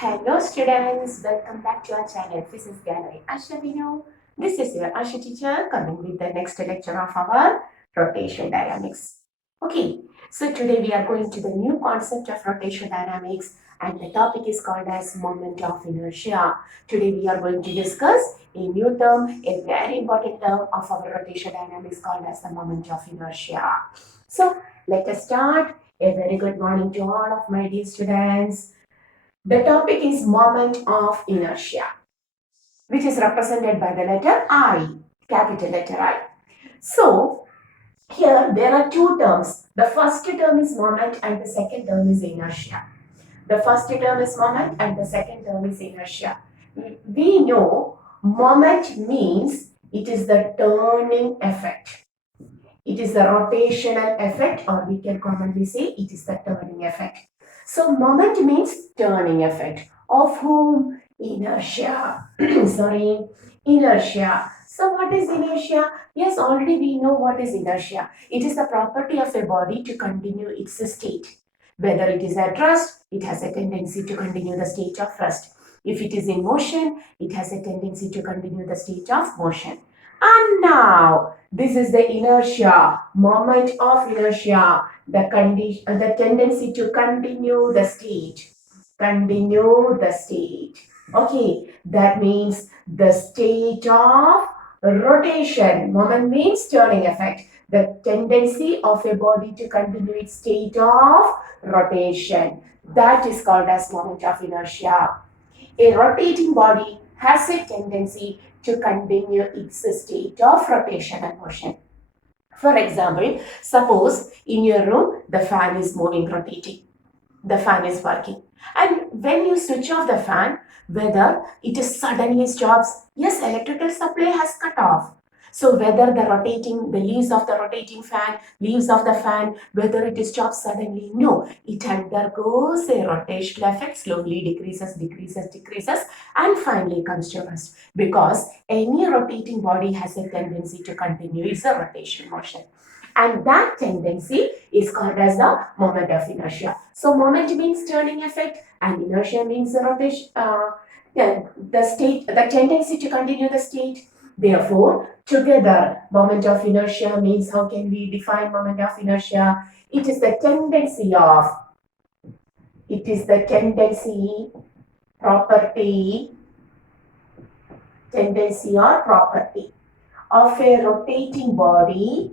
Hello students, welcome back to our channel Physics Gallery. Asha, we know this is your Asha teacher coming with the next lecture of our rotation dynamics. Okay, so today we are going to the new concept of rotation dynamics and the topic is called as moment of inertia. Today we are going to discuss a new term, a very important term of our rotation dynamics called as the moment of inertia. So let us start. A very good morning to all of my dear students. The topic is moment of inertia, which is represented by the letter I, capital letter I. So, here there are two terms. The first term is moment and the second term is inertia. The first term is moment and the second term is inertia. We know moment means it is the turning effect. It is the rotational effect, or we can commonly say it is the turning effect. So moment means turning effect. Of whom? Inertia. Sorry, inertia. So what is inertia? Yes, already we know what is inertia. It is the property of a body to continue its state. Whether it is at rest, it has a tendency to continue the state of rest. If it is in motion, it has a tendency to continue the state of motion. And now, this is the inertia, moment of inertia, the tendency to continue the state. Continue the state. Okay, that means the state of rotation. Moment means turning effect. The tendency of a body to continue its state of rotation. That is called as moment of inertia. A rotating body has a tendency to continue its state of rotation and motion. For example, suppose in your room the fan is moving, rotating. The fan is working. And when you switch off the fan, whether it is suddenly stops, yes, electrical supply has cut off. So whether the leaves of the rotating fan, leaves of the fan, whether it stops suddenly, no, it undergoes a rotational effect, slowly decreases, and finally comes to rest. Because any rotating body has a tendency to continue its rotation motion. And that tendency is called as the moment of inertia. So moment means turning effect and inertia means the rotation, the tendency to continue the state. Therefore, together, moment of inertia means, how can we define moment of inertia? It is the tendency, property, tendency or property of a rotating body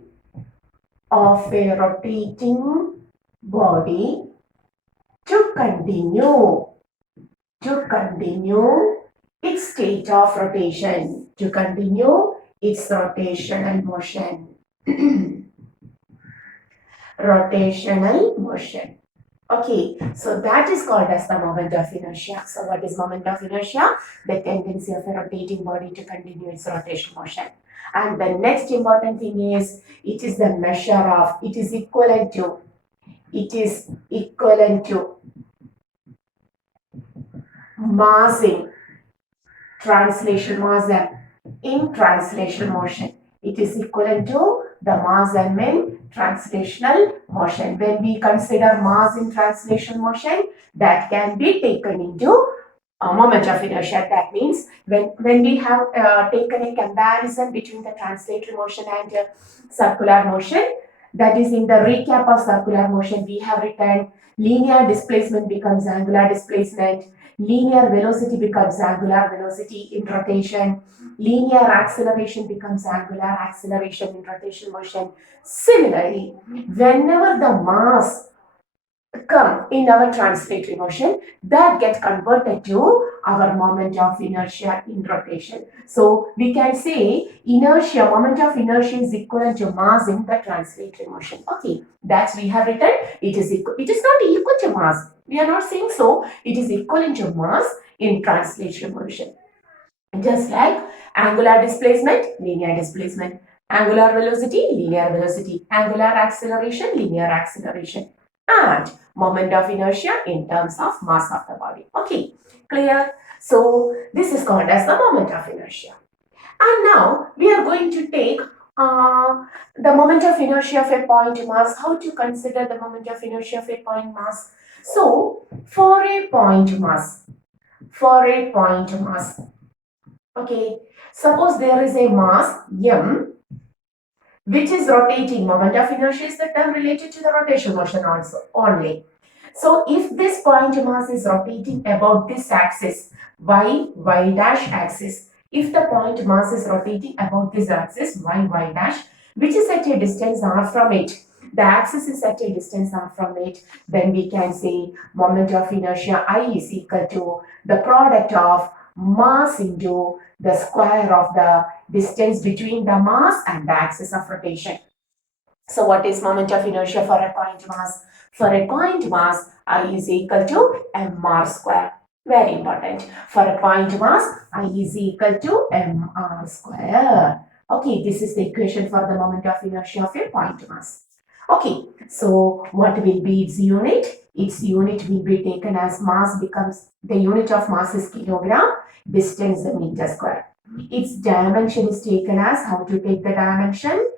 to continue its state of rotation, to continue its rotational motion. Rotational motion. Okay, so that is called as the moment of inertia. So what is moment of inertia? The tendency of a rotating body to continue its rotation motion. And the next important thing is, it is the measure of, it is equivalent to mass in translation motion. It is equivalent to the mass m in translational motion. When we consider mass in translation motion, that can be taken into a moment of inertia. That means when we have taken a comparison between the translatory motion and circular motion, that is, in the recap of circular motion, we have written linear displacement becomes angular displacement, linear velocity becomes angular velocity in rotation, linear acceleration becomes angular acceleration in rotation motion. Similarly, whenever the mass come in our translatory motion, that gets converted to our moment of inertia in rotation. So we can say moment of inertia is equivalent to mass in the translatory motion. Okay, that's we have written. It is not equal to mass. We are not saying so. It is equivalent to mass in translatory motion. Just like angular displacement, linear displacement, angular velocity, linear velocity, angular acceleration, linear acceleration, and moment of inertia in terms of mass of the body. Okay, clear? So this is called as the moment of inertia. And now we are going to take the moment of inertia of a point mass. How to consider the moment of inertia of a point mass? So for a point mass, for a point mass. Okay, suppose there is a mass m which is rotating. Moment of inertia is the term related to the rotation motion also only. So if this point mass is rotating about this axis, y dash axis, if the point mass is rotating about this axis, y dash, which is at a distance r from it, the axis is at a distance r from it, then we can say moment of inertia I is equal to the product of mass into the square of the distance between the mass and the axis of rotation. So what is moment of inertia for a point mass? For a point mass, I is equal to mr square. Very important. For a point mass, I is equal to mr square. Okay, this is the equation for the moment of inertia of a point mass. Okay, so what will be its unit? Its unit will be taken as mass becomes, the unit of mass is kilogram, distance is meter square. Its dimension is taken as, how to take the dimension?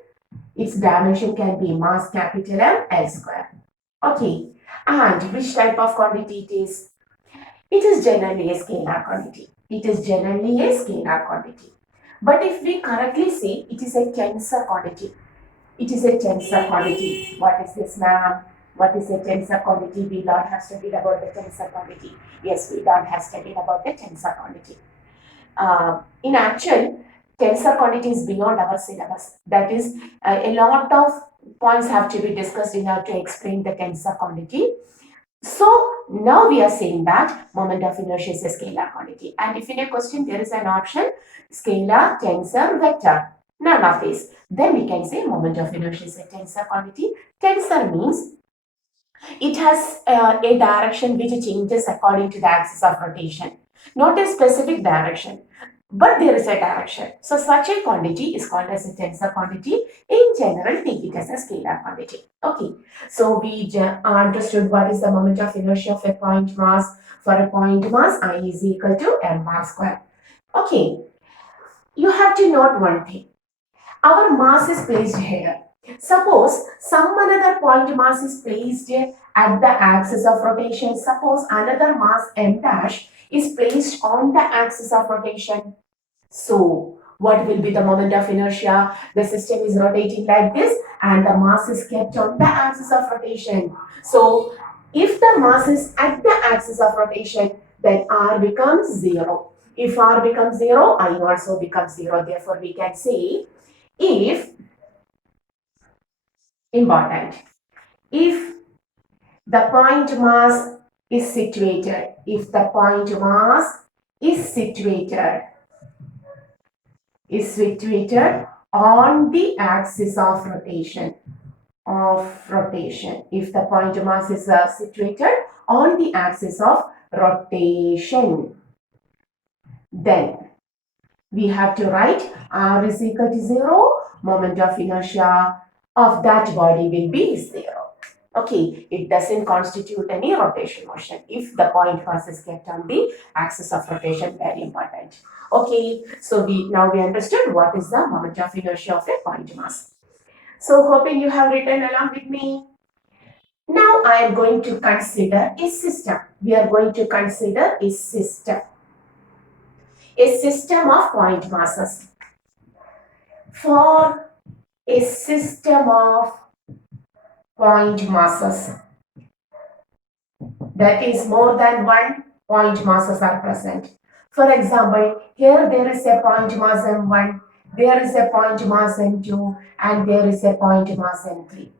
Its dimension can be mass capital M L square. Okay, and which type of quantity it is? It is generally a scalar quantity. It is generally a scalar quantity. But if we correctly say it is a tensor quantity, it is a tensor quantity. What is this, ma'am? What is a tensor quantity? We don't have studied about the tensor quantity. Yes, we don't have studied about the tensor quantity. In actual, tensor quantity is beyond our syllabus. That is, a lot of points have to be discussed in order to explain the tensor quantity. So now we are saying that moment of inertia is a scalar quantity. And if in a question there is an option, scalar, tensor, vector, none of these, then we can say moment of inertia is a tensor quantity. Tensor means it has a direction which changes according to the axis of rotation, not a specific direction, but there is a direction. So such a quantity is called as a tensor quantity. In general, take it as a scalar quantity. Okay, so we understood what is the moment of inertia of a point mass. For a point mass, I is equal to mr square. Okay, you have to note one thing. Our mass is placed here. Suppose some another point mass is placed at the axis of rotation. Suppose another mass m dash is placed on the axis of rotation. So what will be the moment of inertia? The system is rotating like this and the mass is kept on the axis of rotation. So if the mass is at the axis of rotation, then r becomes 0. If r becomes 0, I also becomes 0. Therefore, we can say if, important, if the point mass is situated, if the point mass is situated on the axis of rotation, if the point mass is situated on the axis of rotation, then we have to write r is equal to 0, moment of inertia of that body will be 0. Okay, it doesn't constitute any rotation motion if the point mass is kept on the axis of rotation. Very important. Okay, so now we understood what is the moment of inertia of a point mass. So hoping you have written along with me. Now I am going to consider a system. We are going to consider a system of point masses. For a system of point masses, that is more than one point masses are present. For example, here there is a point mass m1, there is a point mass m2, and there is a point mass m3.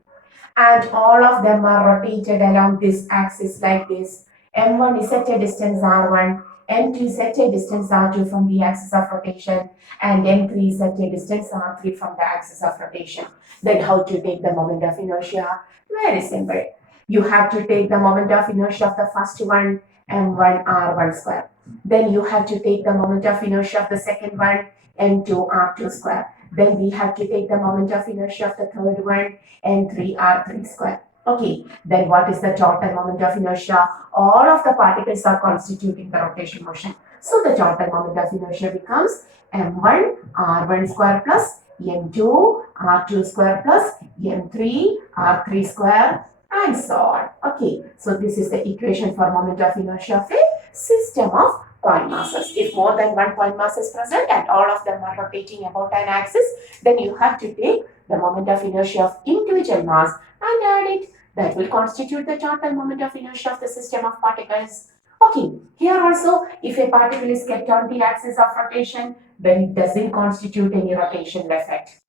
And all of them are rotated along this axis like this. M1 is at a distance r1, M2 is at a distance r2 from the axis of rotation, and M3 is at a distance r3 from the axis of rotation. Then how to take the moment of inertia? Very simple. You have to take the moment of inertia of the first one, m1 r1 square. Then you have to take the moment of inertia of the second one, m2 r2 square. Then we have to take the moment of inertia of the third one, m3 r3 square. Okay, then what is the total moment of inertia? All of the particles are constituting the rotation motion. So the total moment of inertia becomes m1 r1 square plus m2 r2 square plus m3 r3 square and so on. Okay, so this is the equation for moment of inertia of a system of point masses. If more than one point mass is present and all of them are rotating about an axis, then you have to take the moment of inertia of individual mass and add it. That will constitute the total moment of inertia of the system of particles. Okay, here also, if a particle is kept on the axis of rotation, then it doesn't constitute any rotational effect.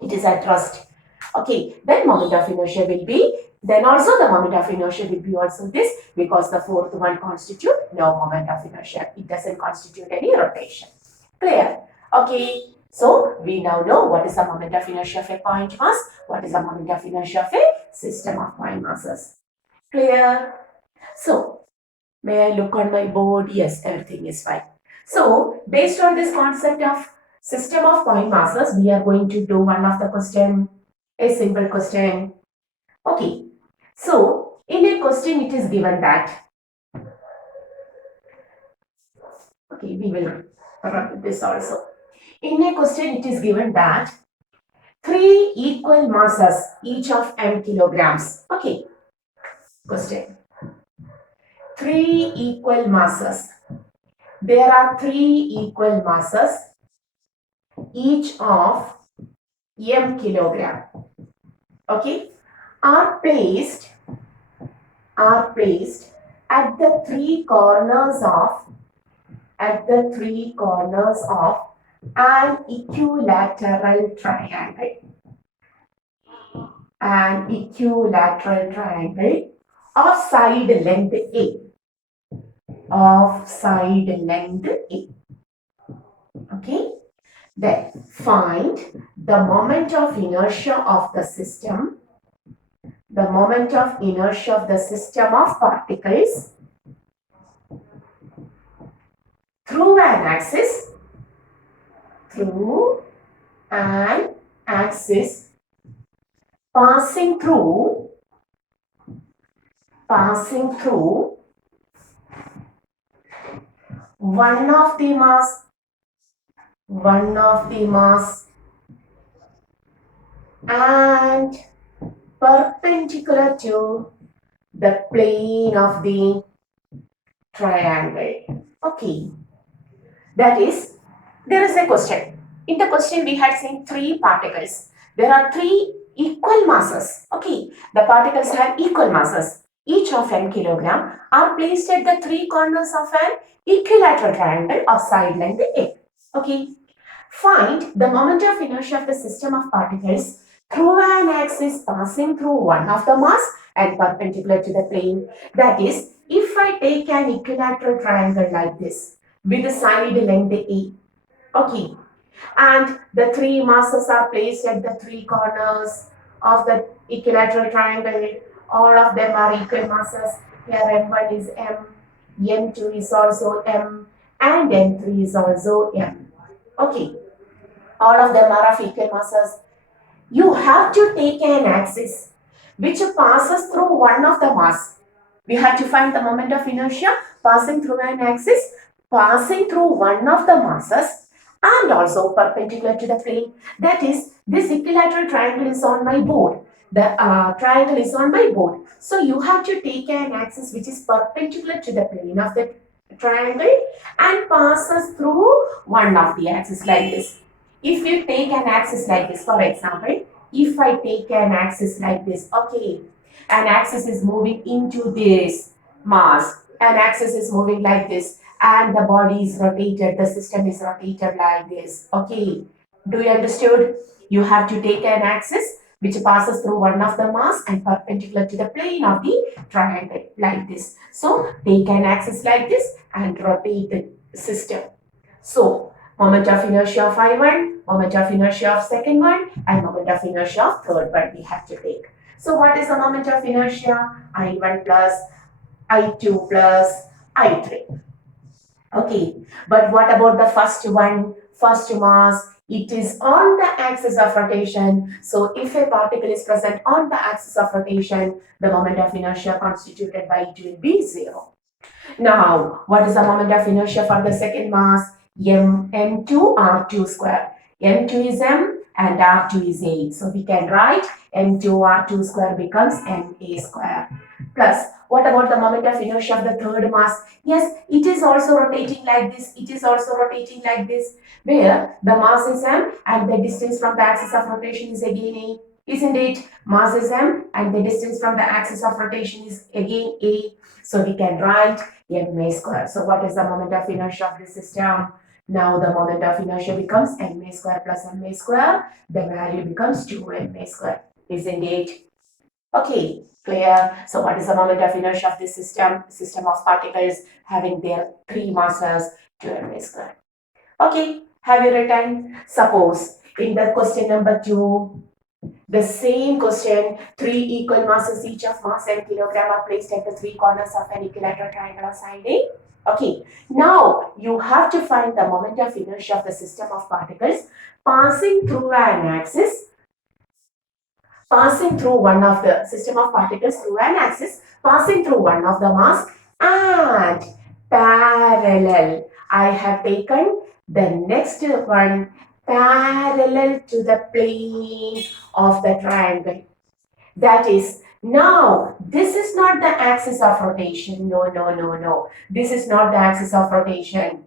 It is at rest. Okay, then moment of inertia will be, then also the moment of inertia will be also this, because the fourth one constitute no moment of inertia. It doesn't constitute any rotation. Clear? Okay, so we now know what is the moment of inertia of a point mass, what is the moment of inertia of a system of point masses. Clear? So, may I look on my board? Yes, everything is fine. So, based on this concept of system of point masses, we are going to do one of the question, a simple question. Okay, so in a question it is given that, okay, we will run with this also. In a question it is given that 3 equal masses, each of m kilograms. Okay, question. 3 equal masses. There are 3 equal masses, each of m kilogram. Okay, are placed at the three corners of an equilateral triangle. An equilateral triangle of side length A. Okay. Then find the moment of inertia of the system. The moment of inertia of the system of particles through an axis passing through one of the mass and perpendicular to the plane of the triangle. Okay, that is, there is a question. In the question we had seen 3 particles. There are 3 equal masses. Okay, the particles have equal masses, each of n kilogram, are placed at the 3 corners of an equilateral triangle of side length A. Okay, find the moment of inertia of the system of particles through an axis passing through one of the mass and perpendicular to the plane. That is, if I take an equilateral triangle like this with the side length A, okay, and the 3 masses are placed at the 3 corners of the equilateral triangle. All of them are equal masses. Here M1 is M, M2 is also M, and M3 is also M. Okay, all of them are of equal masses. You have to take an axis which passes through one of the mass. We have to find the moment of inertia passing through an axis, passing through one of the masses, and also perpendicular to the plane. That is, this equilateral triangle is on my board. The triangle is on my board. So you have to take an axis which is perpendicular to the plane of the triangle and passes through one of the axes like this. If you take an axis like this, for example, if I take an axis like this, okay, an axis is moving into this mass, an axis is moving like this, and the body is rotated, the system is rotated like this, okay. Do you understood? You have to take an axis which passes through one of the mass and perpendicular to the plane of the triangle like this. So, take an axis like this and rotate the system. So, moment of inertia of I1, moment of inertia of second one, and moment of inertia of third one we have to take. So what is the moment of inertia? I1 plus I2 plus I3. Okay, but what about the first one, first mass? It is on the axis of rotation. So if a particle is present on the axis of rotation, the moment of inertia constituted by it will be 0. Now, what is the moment of inertia for the second mass? M2 R2 square. M2 is M and R2 is A. So we can write M2 R2 square becomes MA square. Plus, what about the moment of inertia of the third mass? Yes, it is also rotating like this. It is also rotating like this, where the mass is M and the distance from the axis of rotation is again A. Isn't it? Mass is M and the distance from the axis of rotation is again A. So we can write MA square. So what is the moment of inertia of the system? Now the moment of inertia becomes MA square plus MA square. The value becomes 2MA square. Isn't it? Okay, clear. So what is the moment of inertia of this system? System of particles having their three masses, 2MA square. Okay, have you written? Suppose in the question number 2, the same question, three equal masses each of mass and kilogram are placed at the three corners of an equilateral triangular side A. Okay, now you have to find the moment of inertia of the system of particles passing through an axis, passing through one of the system of particles through an axis, passing through one of the mass and parallel. I have taken the next one parallel to the plane of the triangle. That is, now this is not the axis of rotation. No, no, no, no. This is not the axis of rotation.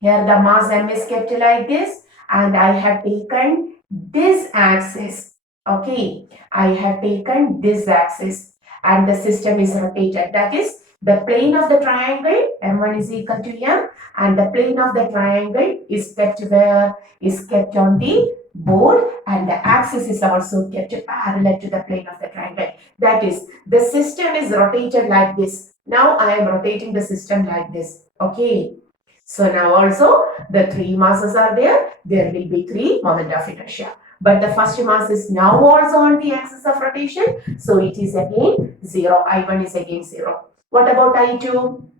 Here the mass M is kept like this and I have taken this axis. Okay, I have taken this axis and the system is rotated. That is, the plane of the triangle M1 is equal to M and the plane of the triangle is kept where? Is kept on the board and the axis is also kept parallel to the plane of the triangle. That is, the system is rotated like this. Now I am rotating the system like this. Okay. So now also the three masses are there. There will be three moment of inertia. But the first mass is now also on the axis of rotation. So it is again 0. I1 is again 0. What about I2?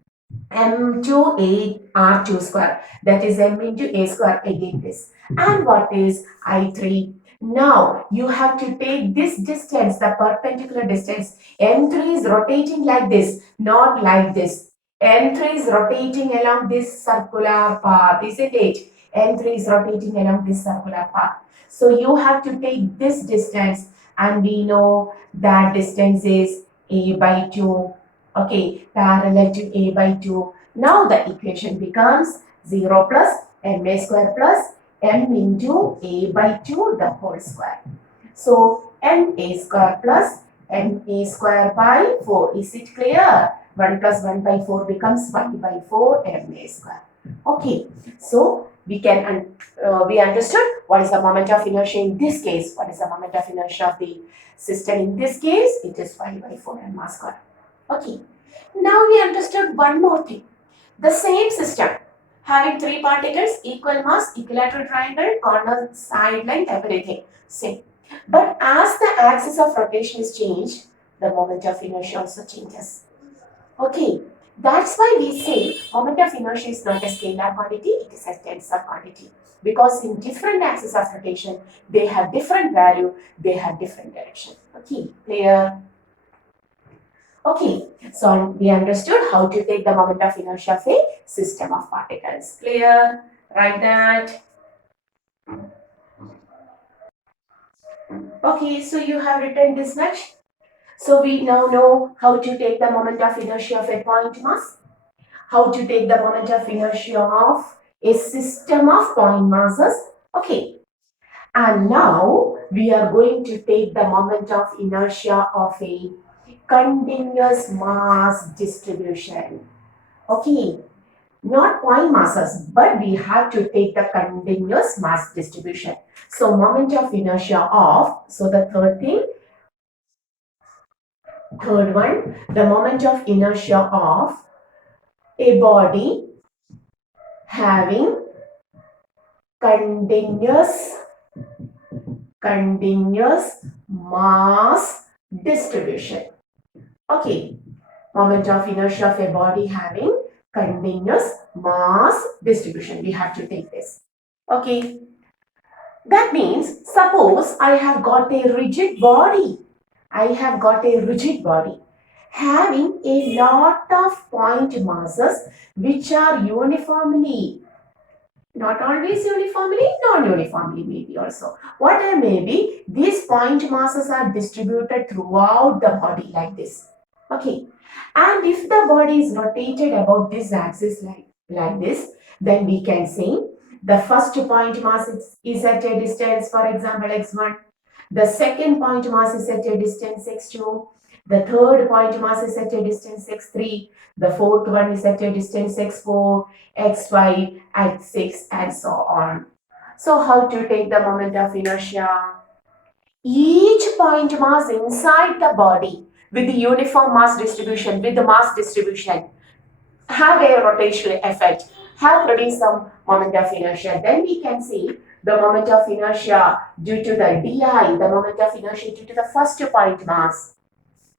M2 A R2 square. That is M into A square again this. And what is I3? Now you have to take this distance, the perpendicular distance. M3 is rotating like this, not like this. M3 is rotating along this circular path, isn't it? M3 is rotating along this circular path. So you have to take this distance and we know that distance is A by 2. Okay, parallel to A by 2. Now the equation becomes 0 plus MA square plus M into A by 2 the whole square. So MA square plus MA square by 4. Is it clear? 1 plus 1 by 4 becomes 1 by 4 MA square. Okay, so we understood what is the moment of inertia in this case. What is the moment of inertia of the system in this case? It is 5 by 4 MA square. Okay, now we understood one more thing. The same system having three particles, equal mass, equilateral triangle, corner, side length, everything same. But as the axis of rotation is changed, the moment of inertia also changes. Okay, that's why we say moment of inertia is not a scalar quantity, it is a tensor quantity. Because in different axes of rotation, they have different value, they have different direction. Okay, clear? Okay, so we understood how to take the moment of inertia of a system of particles. Clear? Write that. Okay, so you have written this much. So we now know how to take the moment of inertia of a point mass, how to take the moment of inertia of a system of point masses. Okay, and now we are going to take the moment of inertia of a continuous mass distribution. Okay, not point masses, but we have to take the continuous mass distribution. So moment of inertia of, so the third one, the moment of inertia of a body having continuous mass distribution. Okay, moment of inertia of a body having continuous mass distribution. We have to take this. Okay, that means suppose I have got a rigid body. I have got a rigid body having a lot of point masses which are uniformly Not always uniformly, non-uniformly maybe also. What may be, these point masses are distributed throughout the body like this. Okay. And if the body is rotated about this axis like this, then we can say the first point mass is at a distance, for example, x1. The second point mass is at a distance x2. The third point mass is at a distance x3. The fourth one is at a distance x4, x5, x6, and so on. So how to take the moment of inertia? Each point mass inside the body with the uniform mass distribution, with the mass distribution, have a rotational effect, have produced some moment of inertia. Then we can see the moment of inertia due to the DI, the moment of inertia due to the first point mass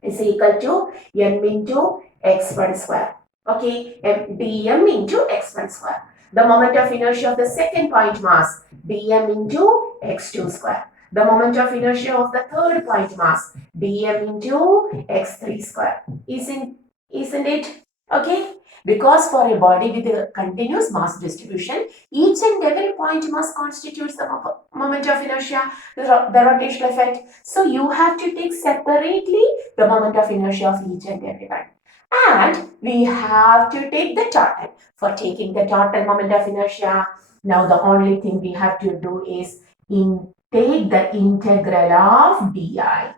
is equal to m into x1 square. Okay, dm into x1 square. The moment of inertia of the second point mass, dm into x2 square. The moment of inertia of the third point mass, dm into x3 square. Isn't it? Okay. Because for a body with a continuous mass distribution, each and every point mass constitutes the moment of inertia, the rotational effect. So you have to take separately the moment of inertia of each and every one. And we have to take the total. For taking the total moment of inertia, now the only thing we have to do is take the integral of di.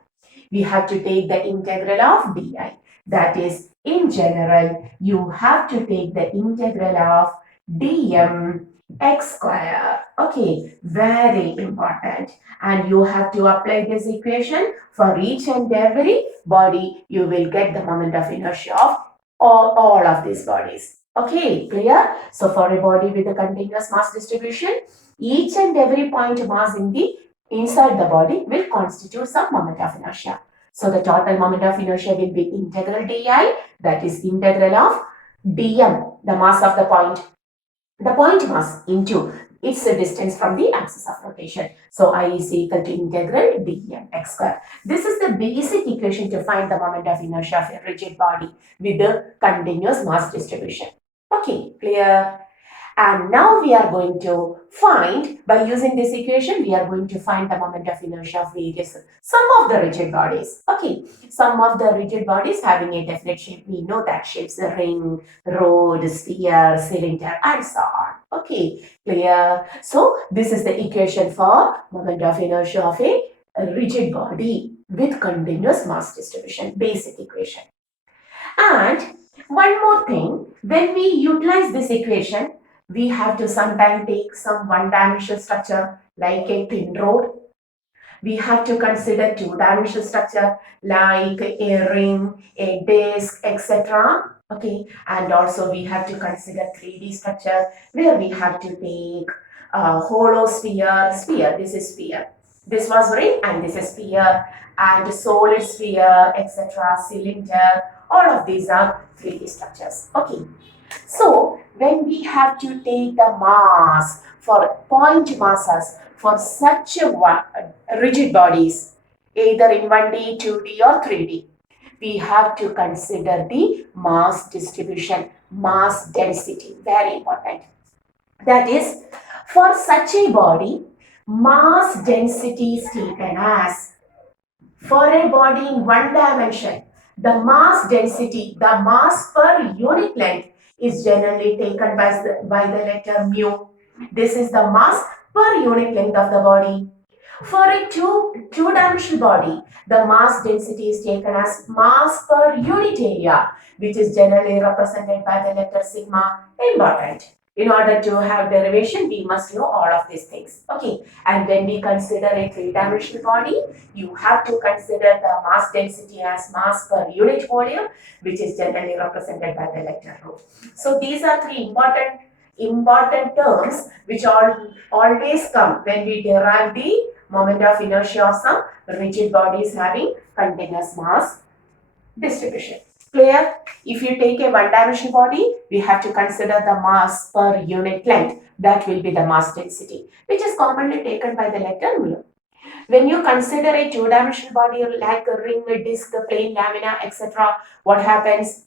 We have to take the integral of di. That is, in general, you have to take the integral of dm x square. Okay, very important. And you have to apply this equation for each and every body. You will get the moment of inertia of all of these bodies. Okay, clear? So for a body with a continuous mass distribution, each and every point mass in the inside the body will constitute some moment of inertia. So the total moment of inertia will be integral di, that is integral of dm, the mass of the point mass into its distance from the axis of rotation. So I is equal to integral dm x square. This is the basic equation to find the moment of inertia of a rigid body with the continuous mass distribution. Okay, clear? And now we are going to find, by using this equation, we are going to find the moment of inertia of some of the rigid bodies. Okay, some of the rigid bodies having a definite shape. We know that shapes: a ring, rod, sphere, cylinder, and so on. Okay, clear? So this is the equation for moment of inertia of a rigid body with continuous mass distribution, basic equation. And one more thing, when we utilize this equation, we have to sometimes take some one-dimensional structure like a pin rod. We have to consider two-dimensional structure like a ring, a disc, etc. Okay, and also we have to consider 3D structure where we have to take sphere. This is sphere. This was ring and this is sphere, and solid sphere, etc. Cylinder. All of these are 3D structures. Okay. So when we have to take the mass for point masses for such rigid bodies, either in 1D, 2D or 3D, we have to consider the mass distribution, mass density, very important. That is, for such a body, mass density is taken as, for a body in one dimension, the mass density, the mass per unit length is generally taken by the letter mu. This is the mass per unit length of the body. For a two-dimensional body, the mass density is taken as mass per unit area, which is generally represented by the letter sigma. Important. In order to have derivation, we must know all of these things. Okay. And when we consider a three-dimensional body, you have to consider the mass density as mass per unit volume, which is generally represented by the letter rho. So these are three important terms which always come when we derive the moment of inertia of some rigid bodies having continuous mass distribution. Clear? If you take a one-dimensional body, we have to consider the mass per unit length. That will be the mass density, which is commonly taken by the letter mu. When you consider a two-dimensional body like a ring, a disc, a plane, lamina, etc., what happens?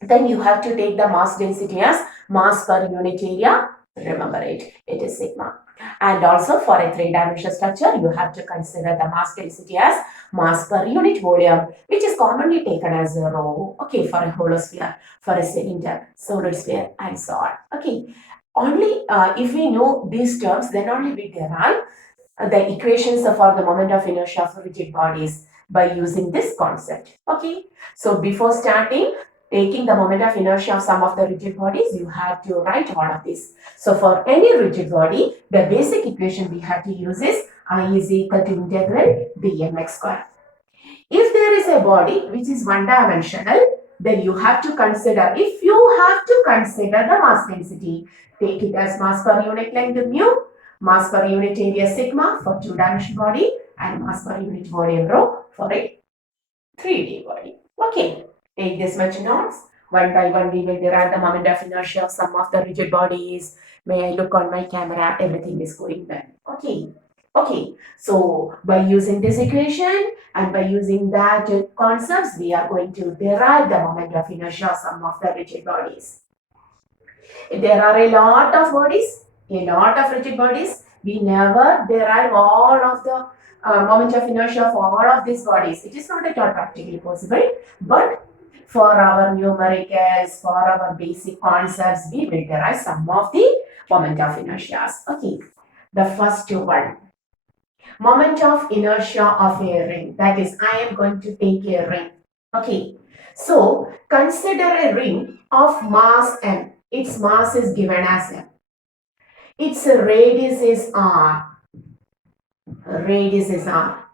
Then you have to take the mass density as mass per unit area, Remember it, it is sigma. And also for a three-dimensional structure, you have to consider the mass density as mass per unit volume, which is commonly taken as a rho, okay, for a holosphere, for a cylinder, solid sphere, and so on. Okay, only if we know these terms, then only we derive the equations for the moment of inertia of rigid bodies by using this concept. Okay, so before starting taking the moment of inertia of some of the rigid bodies, you have to write all of this. So for any rigid body, the basic equation we have to use is I is equal to integral dmx square. If there is a body which is one-dimensional, then you have to consider, if you have to consider the mass density, take it as mass per unit length mu, mass per unit area sigma for two-dimensional body, and mass per unit volume rho for a 3D body. Okay, take this much notes. One by one, we will derive the moment of inertia of some of the rigid bodies. May I look on my camera? Everything is going well. Okay. Okay, so by using this equation and by using that concepts, we are going to derive the moment of inertia of some of the rigid bodies. There are a lot of bodies, a lot of rigid bodies. We never derive all of the moment of inertia of all of these bodies. It is not at all practically possible, but for our numericals, for our basic concepts, we will derive some of the moment of inertia. Okay, the first one. Moment of inertia of a ring. That is, I am going to take a ring. Okay. So, consider a ring of mass m. Its mass is given as m. Its radius is r. Radius is r.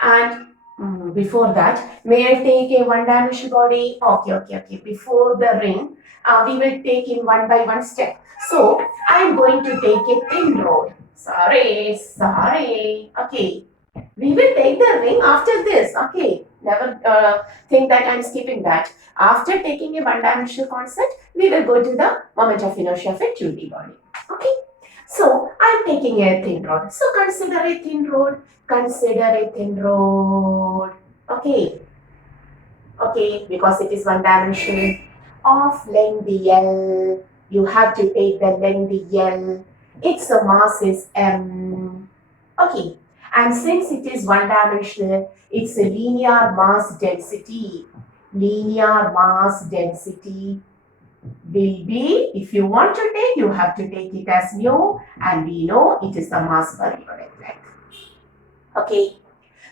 And before that, may I take a one-dimensional body? Okay. Before the ring, we will take in one by one step. So, I am going to take a thin rod. Sorry. Okay. We will take the ring after this. Okay. Never think that I'm skipping that. After taking a one-dimensional concept, we will go to the moment of inertia of a 2D body. Okay. So, I'm taking a thin rod. So, consider a thin rod. Consider a thin rod. Okay. Okay, because it is one dimensional of length L. You have to take the length L. Its mass is m. Okay, and since it is one dimensional, its a linear mass density. Linear mass density will be, if you want to take, you have to take it as mu, and we know it is the mass per unit length. Okay,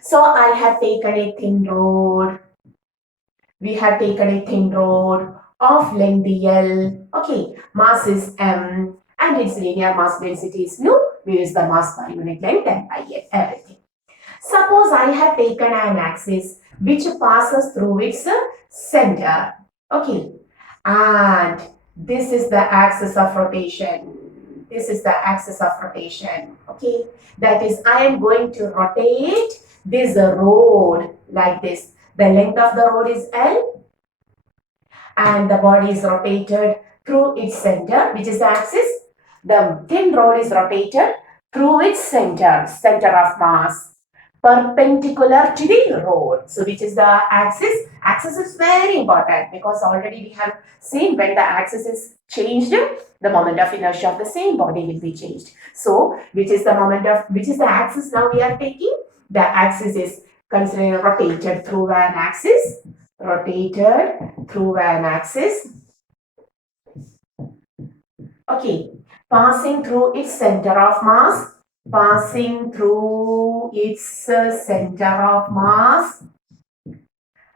so I have taken a thin rod. We have taken a thin rod of length L. Okay, mass is m, and its linear mass density is mu. Mu is the mass per unit length, and I get everything. Suppose I have taken an axis which passes through its center. Okay, and this is the axis of rotation. This is the axis of rotation. Okay, that is, I am going to rotate this rod like this. The length of the rod is L, and the body is rotated through its center, which is the axis. The thin rod is rotated through its center, center of mass, perpendicular to the rod. So, which is the axis? Axis is very important because already we have seen when the axis is changed, the moment of inertia of the same body will be changed. So, which is the axis now we are taking? The axis is considered rotated through an axis. Okay, passing through its center of mass,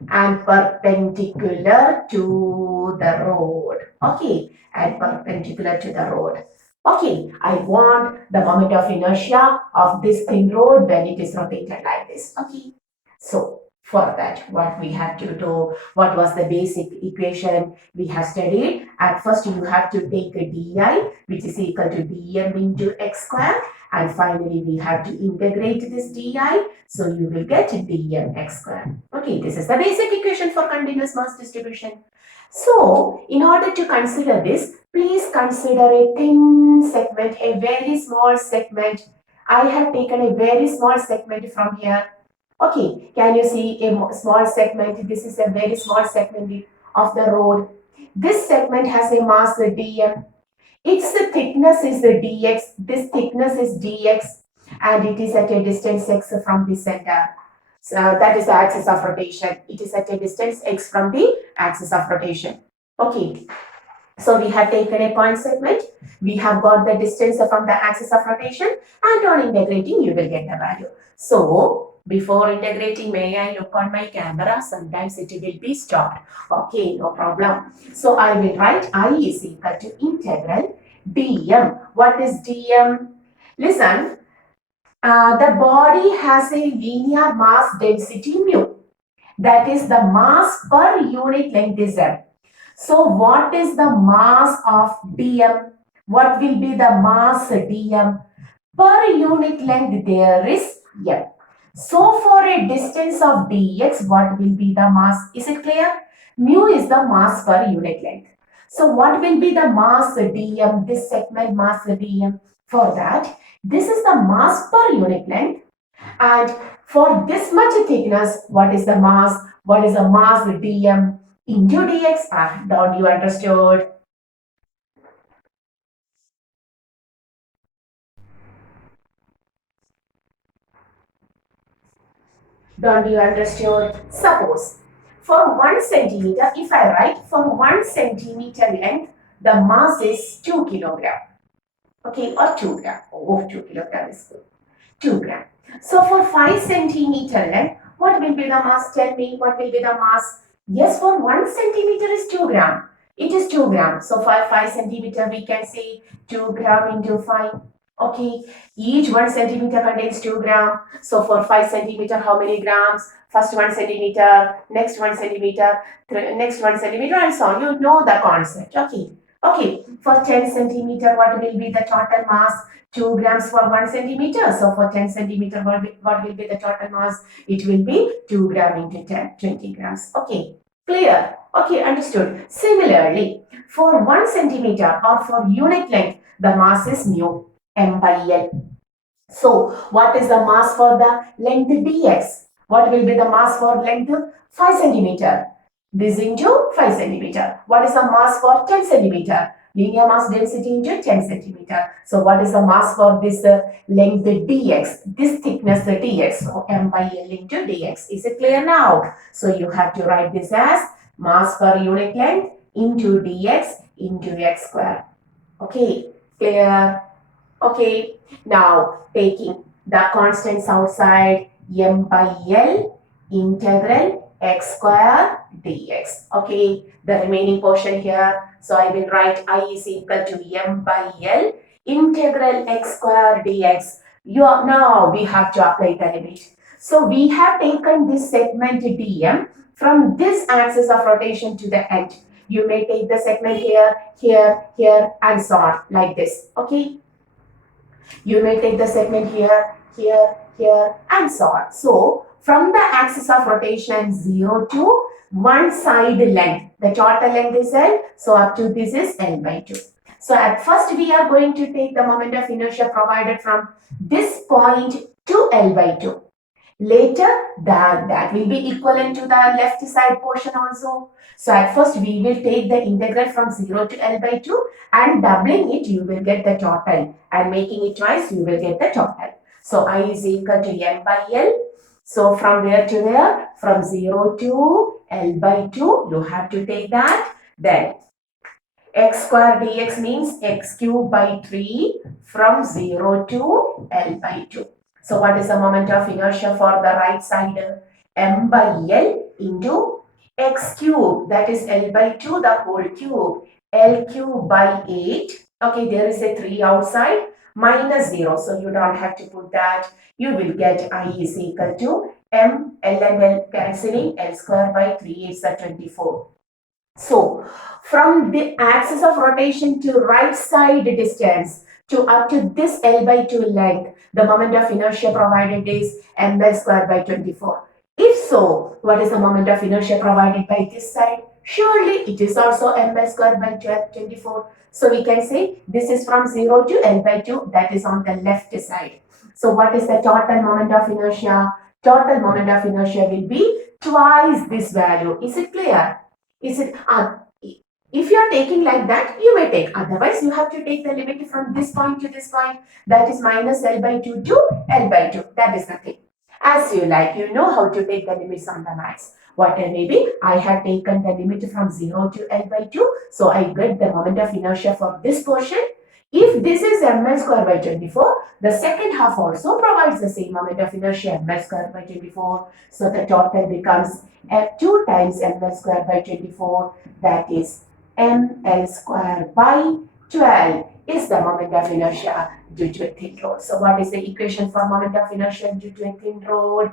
and perpendicular to the road. Okay, and perpendicular to the road. Okay, I want the moment of inertia of this thin rod when it is rotated like this. Okay, so for that, what we have to do, what was the basic equation we have studied? At first, you have to take a di, which is equal to dm into x square, and finally, we have to integrate this di, so you will get dm x square. Okay, this is the basic equation for continuous mass distribution. So, in order to consider this, please consider a thin segment, a very small segment. I have taken a very small segment from here. Okay, can you see a small segment? This is a very small segment of the road. This segment has a mass dm. Its thickness is the dx. This thickness is dx, and it is at a distance x from the center. So that is the axis of rotation. It is at a distance x from the axis of rotation. Okay. So we have taken a point segment. We have got the distance from the axis of rotation, and on integrating, you will get the value. So before integrating, may I look on my camera? Sometimes it will be stopped. Okay, no problem. So I will write I is equal to integral dm. What is dm? Listen, the body has a linear mass density mu. That is the mass per unit length is m. So what is the mass of dm? What will be the mass dm? Per unit length there is m. So for a distance of dx, what will be the mass? Is it clear? Mu is the mass per unit length. So what will be the mass dm? This segment mass dm. For that, this is the mass per unit length. And for this much thickness, what is the mass? What is the mass dm into dx? Don't you understood? Don't you understood? Suppose for 1 centimeter, if I write for 1 centimeter length, the mass is 2 kilogram. Okay, or 2 gram. Oh, 2 kilogram is good. 2 gram. So for 5 centimeter length, what will be the mass? Tell me, what will be the mass? Yes, for 1 centimeter is 2 gram. It is 2 gram. So for 5 centimeter, we can say 2 gram into 5. Okay, each 1 centimeter contains 2 gram. So for 5 centimeter, how many grams? First 1 centimeter, next 1 centimeter, next 1 centimeter, and so on. You know the concept. Okay. Okay, for 10 centimeter, what will be the total mass? 2 grams for 1 centimeter. So for 10 centimeter, what will be the total mass? It will be 2 gram into 10, 20 grams. Okay, clear? Okay, understood. Similarly, for 1 centimeter or for unit length, the mass is mu, m by L. So what is the mass for the length dx? What will be the mass for length? 5 centimeter. This into 5 centimeter. What is the mass for 10 centimeter? Linear mass density into 10 centimeter. So what is the mass for this length dx? This thickness dx. So m by L into dx. Is it clear now? So you have to write this as mass per unit length into dx into x square. Okay, clear? Okay, now taking the constants outside, m by L integral x square dx. Okay, the remaining portion here. So I will write I is equal to m by L integral x square dx. Now we have to apply the limit. So we have taken this segment dm from this axis of rotation to the end. You may take the segment here, here, here, and so on, like this. Okay. You may take the segment here, here, here, and so on. So, from the axis of rotation 0 to one side length, the total length is L. So, up to this is L by 2. So, at first we are going to take the moment of inertia provided from this point to L by 2. Later, that will be equivalent to the left side portion also. So at first, we will take the integral from 0 to L by 2 and doubling it, you will get the total. And making it twice, you will get the total. So I is equal to M by L. So from where to where? From 0 to L by 2, you have to take that. Then x square dx means x cube by 3 from 0 to L by 2. So what is the moment of inertia for the right side? M by L into x cube, that is L by 2 the whole cube. L cube by 8. Okay, there is a 3 outside minus 0. So you don't have to put that. You will get I is equal to M, L and L cancelling, L square by 3 is 24. So, from the axis of rotation to right side distance to up to this L by 2 length, the moment of inertia provided is ml square by 24. If so, what is the moment of inertia provided by this side? Surely it is also ml square by 24. So we can say this is from 0 to L by 2, that is on the left side. So what is the total moment of inertia? Total moment of inertia will be twice this value. Is it clear? Is it If you are taking like that, you may take. Otherwise, you have to take the limit from this point to this point. That is minus L by 2 to L by 2. That is nothing. As you like, you know how to take the limits on the maths. Whatever may be, I have taken the limit from 0 to L by 2. So I get the moment of inertia for this portion. If this is ml square by 24, the second half also provides the same moment of inertia, ml square by 24. So the total becomes F2 times ml square by 24. That is ml square by 12 is the moment of inertia due to a thin rod. So what is the equation for moment of inertia due to a thin rod?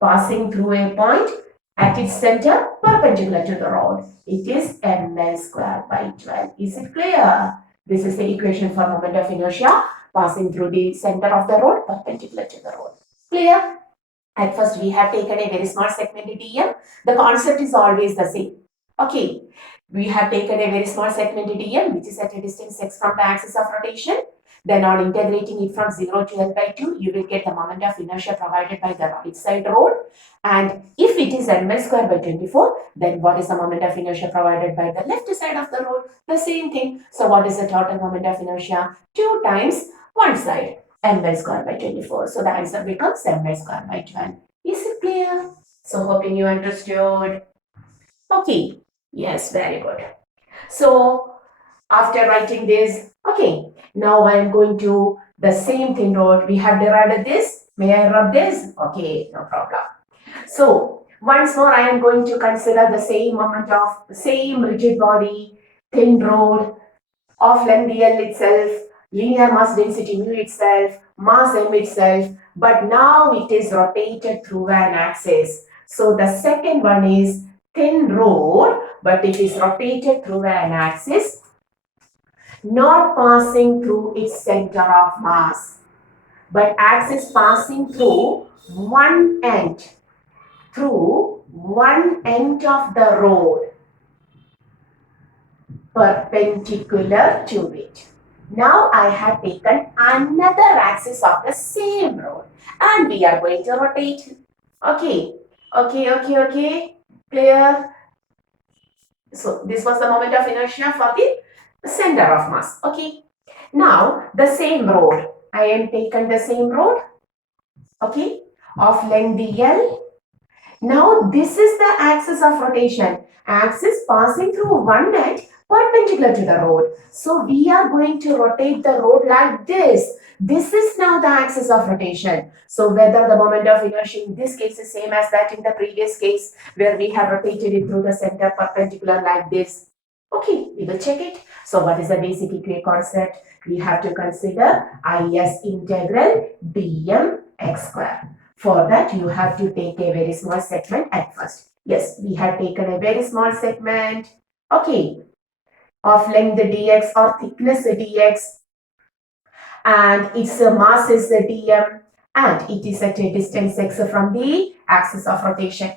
Passing through a point at its center perpendicular to the rod. It is ml square by 12. Is it clear? This is the equation for moment of inertia passing through the center of the rod perpendicular to the rod. Clear? At first we have taken a very small segment DM. The concept is always the same. Okay. We have taken a very small segment DM which is at a distance x from the axis of rotation. Then on integrating it from 0 to L by 2, you will get the moment of inertia provided by the right side rod. And if it is ml square by 24, then what is the moment of inertia provided by the left side of the rod? The same thing. So what is the total moment of inertia? 2 times one side, ml square by 24. So the answer becomes ml square by 12. Is it clear? So hoping you understood. Okay. Yes, very good. So after writing this, okay, now I am going to the same thing rod. We have derived this. May I rub this? Okay, no problem. So once more I am going to consider the same moment of same rigid body, thin rod, of length L itself, linear mass density mu itself, mass m itself, but now it is rotated through an axis. So the second one is thin rod, but it is rotated through an axis, not passing through its center of mass, but axis passing through one end of the rod perpendicular to it. Now I have taken another axis of the same rod and we are going to rotate. Okay. Clear? So this was the moment of inertia for the center of mass. Okay. Now the same rod. I am taken the same rod. Okay. Of length L. Now this is the axis of rotation. Axis passing through one end perpendicular to the rod. So we are going to rotate the rod like this. This is now the axis of rotation. So whether the moment of inertia in this case is same as that in the previous case where we have rotated it through the center perpendicular like this. Okay, we will check it. So what is the basic equation concept? We have to consider IS integral dm x square. For that, you have to take a very small segment at first. Yes, we have taken a very small segment. Okay, of length dx or thickness dx, and its mass is dm, and it is at a distance x from the axis of rotation.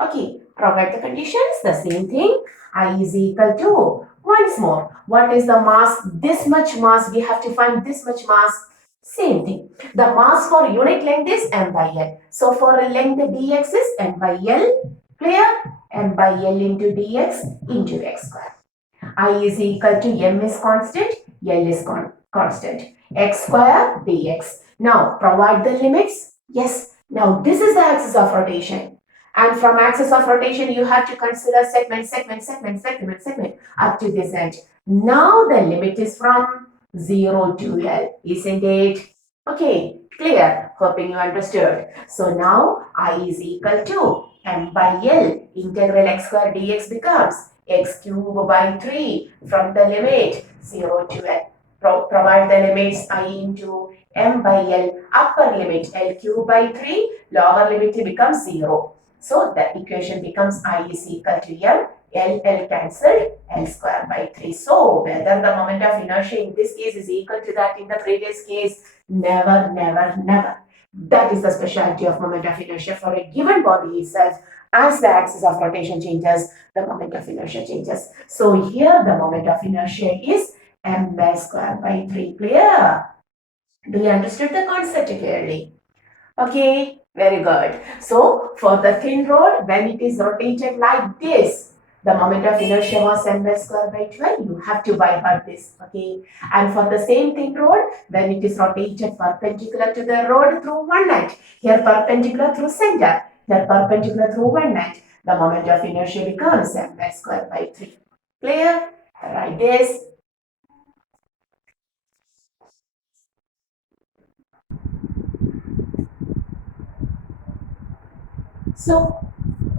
Okay, provide the conditions. The same thing. I is equal to, once more, what is the mass? This much mass. We have to find this much mass. Same thing. The mass for unit length is m by l. So for a length dx is m by l. Clear? M by l into dx into x square. I is equal to m is constant, l is constant. X square dx. Now provide the limits. Yes. Now this is the axis of rotation. And from axis of rotation, you have to consider segment up to this end. Now the limit is from 0 to L, isn't it? Okay, clear. Hoping you understood. So now I is equal to m by L integral x square dx becomes x cube by 3 from the limit 0 to L. Provide the limits I into m by L, upper limit L cube by 3, lower limit becomes 0. So the equation becomes I is equal to m, L cancelled, L square by 3. So whether the moment of inertia in this case is equal to that in the previous case, never. That is the specialty of moment of inertia for a given body itself. As the axis of rotation changes, the moment of inertia changes. So here the moment of inertia is ml square by 3. Clear? Do you understood the concept clearly? Okay, very good. So for the thin rod, when it is rotated like this, The moment of inertia was mv square by 12. You have to by heart this, okay? And for the same thing road, when it is rotated perpendicular to the road through one end, here perpendicular through center, here perpendicular through one end, the moment of inertia becomes mv square by 3. Clear? Write this. So,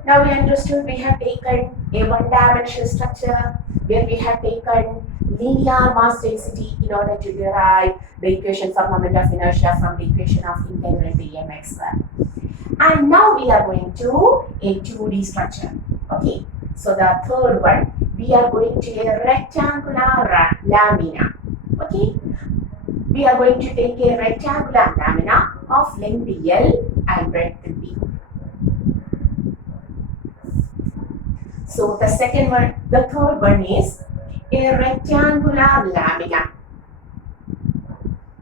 now we understood we have taken a one-dimensional structure where we have taken linear mass density in order to derive the equation for moment of inertia from the equation of integral dmx square. And now we are going to a 2D structure. Okay, so the third one, we are going to a rectangular lamina. Okay, we are going to take a rectangular lamina of length L and breadth B. So the second one, the third one is a rectangular lamina.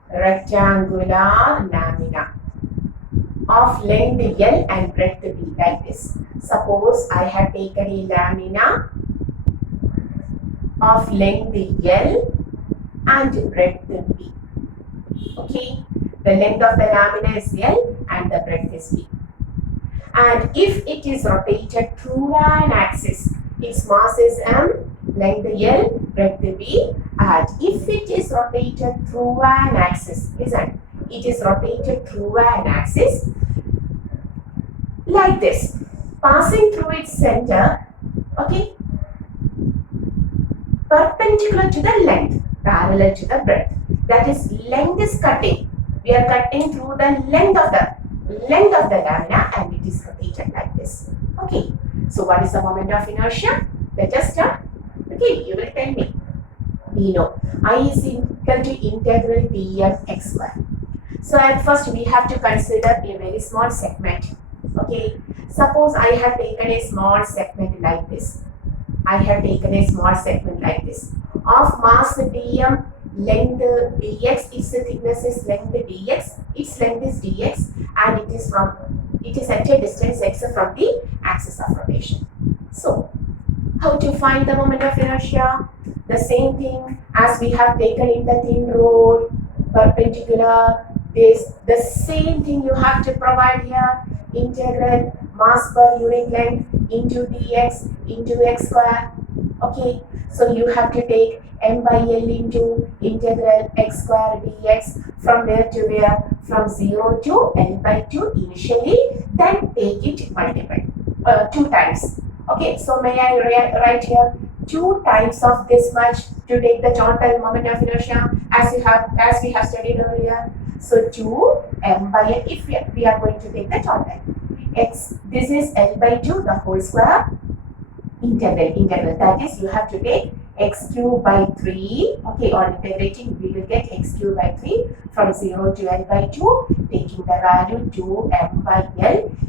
Rectangular lamina of length L and breadth B, like this. Suppose I have taken a lamina of length L and breadth B. Okay, the length of the lamina is L and the breadth is B. And if it is rotated through an axis, its mass is m, length L, breadth B. And if it is rotated through an axis, listen, it is rotated through an axis like this, passing through its center, okay, perpendicular to the length, parallel to the breadth. That is, length is cutting. We are cutting through the length of the lamina, and it is rotated like this. Okay, so what is the moment of inertia? Let us start. Okay, you will tell me. We know I is equal to integral dmx square. So at first we have to consider a very small segment. Okay, suppose I have taken a small segment like this. I have taken a small segment like this of mass dm, length dx, its thickness is length dx, its length is dx, and it is at a distance x from the axis of rotation. So, how to find the moment of inertia? The same thing as we have taken in the thin road, perpendicular, the same thing you have to provide here. Integral mass per unit length into dx into x square. Okay, so you have to take m by l into integral x square dx from where to where? From 0 to l by 2 initially, then take it multiple 2 times. Okay, so may I write here 2 times of this much to take the total moment of inertia as we have studied earlier. So 2 m by l, if we are going to take the total. This is l by 2 the whole square, integral, that is you have to take x cube by 3, okay, on integrating we will get x cube by 3 from 0 to l by 2, taking the value 2m by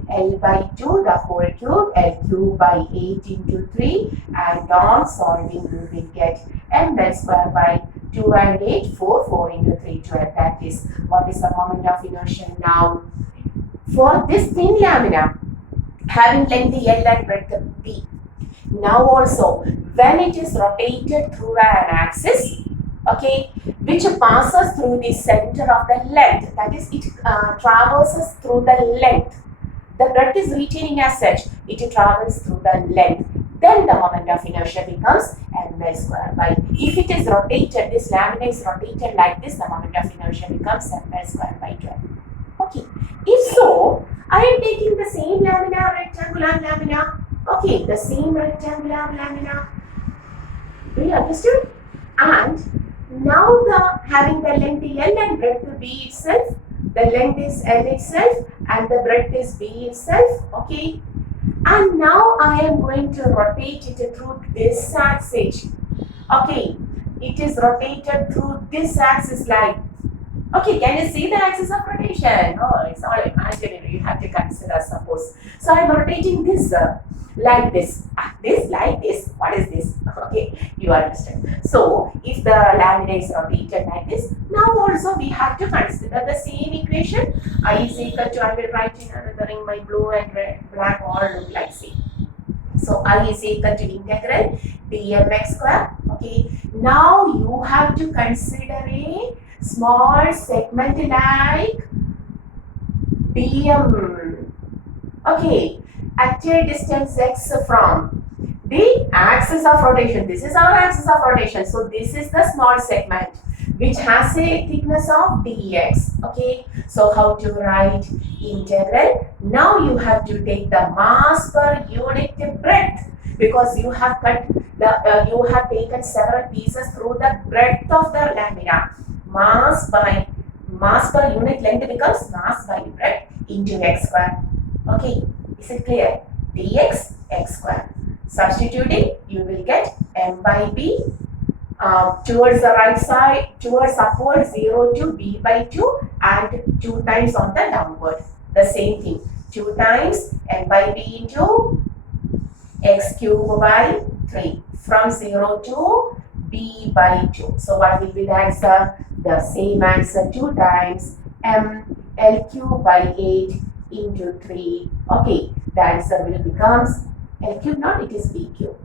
l by 2 the whole cube, l cube by 8 into 3, and on solving we will get ml square by 2 and 8, 4 into 3, 12. That is what is the moment of inertia now. For this thin lamina having length L and breadth B, now also when it is rotated through an axis, okay, which passes through the center of the length, that is it traverses through the length, the breadth is retaining as such, it travels through the length, then the moment of inertia becomes ml square by, if it is rotated, this lamina is rotated like this, the moment of inertia becomes ml square by 12. Okay, if so, I am taking the same lamina, rectangular lamina, okay, the same rectangular lamina, do you understood? And now having the length L and breadth B itself, the length is L itself and the breadth is B itself, okay, and now I am going to rotate it through this axis, okay, it is rotated through this axis like, okay, can you see the axis of rotation? Oh, it's all imaginary. You have to consider, suppose. So I'm rotating this like this. This like this. What is this? Okay, you understand. So if the lamina is rotated like this, now also we have to consider the same equation. I is equal to, I will write in another in my blue and red, black all look like same. So I is equal to integral dmx square. Okay. Now you have to consider a small segment like dm. Okay. At a distance x from the axis of rotation. This is our axis of rotation. So this is the small segment which has a thickness of dx. Okay. So how to write integral? Now you have to take the mass per unit breadth, because you have you have taken several pieces through the breadth of the lamina. Mass per unit length becomes mass by breadth into x square. Okay. Is it clear? Dx x square. Substituting, you will get m by b towards the right side, towards upward 0 to b by 2, and 2 times on the downward. The same thing. 2 times m by b into x cube by 3 from 0 to b by 2. So what will be the answer? The same answer, 2 times m l cube by 8 into 3. Okay, the answer will becomes L cube, not it is B cube.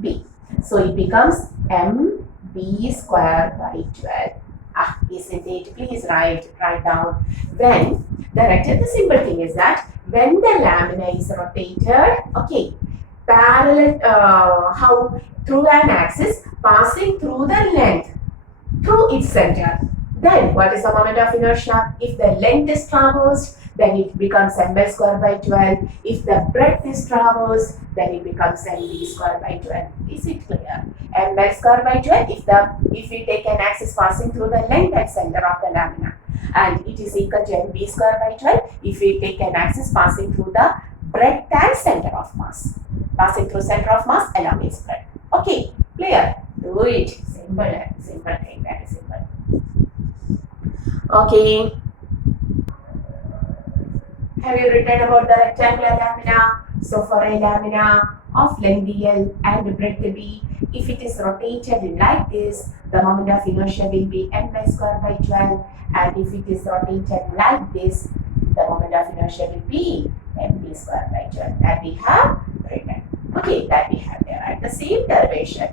B. So it becomes MB square by 12. Ah, isn't it? Please write down. When the simple thing is that when the lamina is rotated, okay, parallel, how through an axis passing through the length, through its center. Then what is the moment of inertia? If the length is traversed, then it becomes ml square by 12. If the breadth is traversed, then it becomes mb square by 12. Is it clear? Ml square by 12 if we take an axis passing through the length and center of the lamina, and it is equal to mb square by 12 if we take an axis passing through the breadth and center of mass. Passing through center of mass along its breadth. Okay, clear? Do it. Simple thing, very simple. Okay. Have you written about the rectangular lamina? So for a lamina of length L and breadth B, if it is rotated like this, the moment of inertia will be ml square by 12, and if it is rotated like this, the moment of inertia will be mb square by 12. That we have written. Okay, that we have there at the same derivation.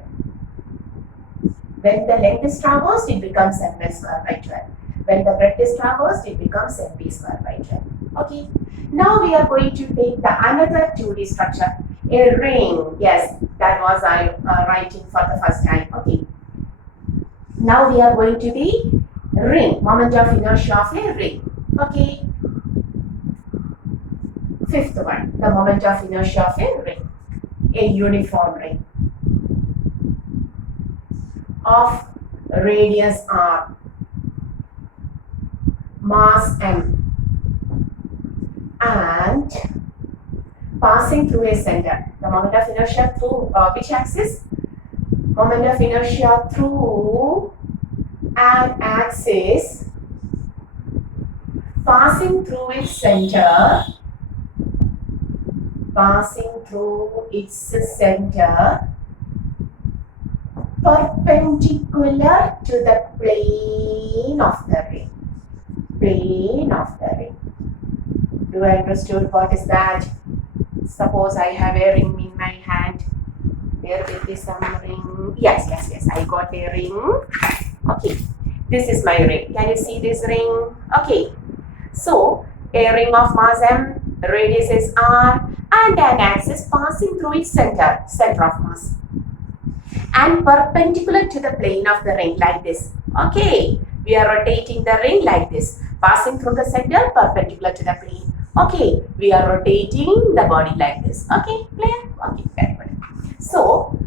When the length is traversed, it becomes ml square by 12. When the breadth is traversed, it becomes mb square by 12. Okay. Now we are going to take the another 2D structure, a ring. Yes, that was I writing for the first time. Okay. Now we are going to the ring, moment of inertia of a ring. Okay. Fifth one, the moment of inertia of a ring, a uniform ring of radius r, mass m, and passing through a center. The moment of inertia through which axis? Moment of inertia through an axis passing through its center, perpendicular to the plane of the ring. Do you understood what is that? Suppose I have a ring in my hand. There will be some ring. Yes, I got a ring. Okay, this is my ring. Can you see this ring? Okay, so a ring of mass m, radius is r, and an axis passing through its center of mass, and perpendicular to the plane of the ring like this. Okay, we are rotating the ring like this, passing through the center perpendicular to the plane. Okay, we are rotating the body like this. Okay, clear? Okay, very good. So,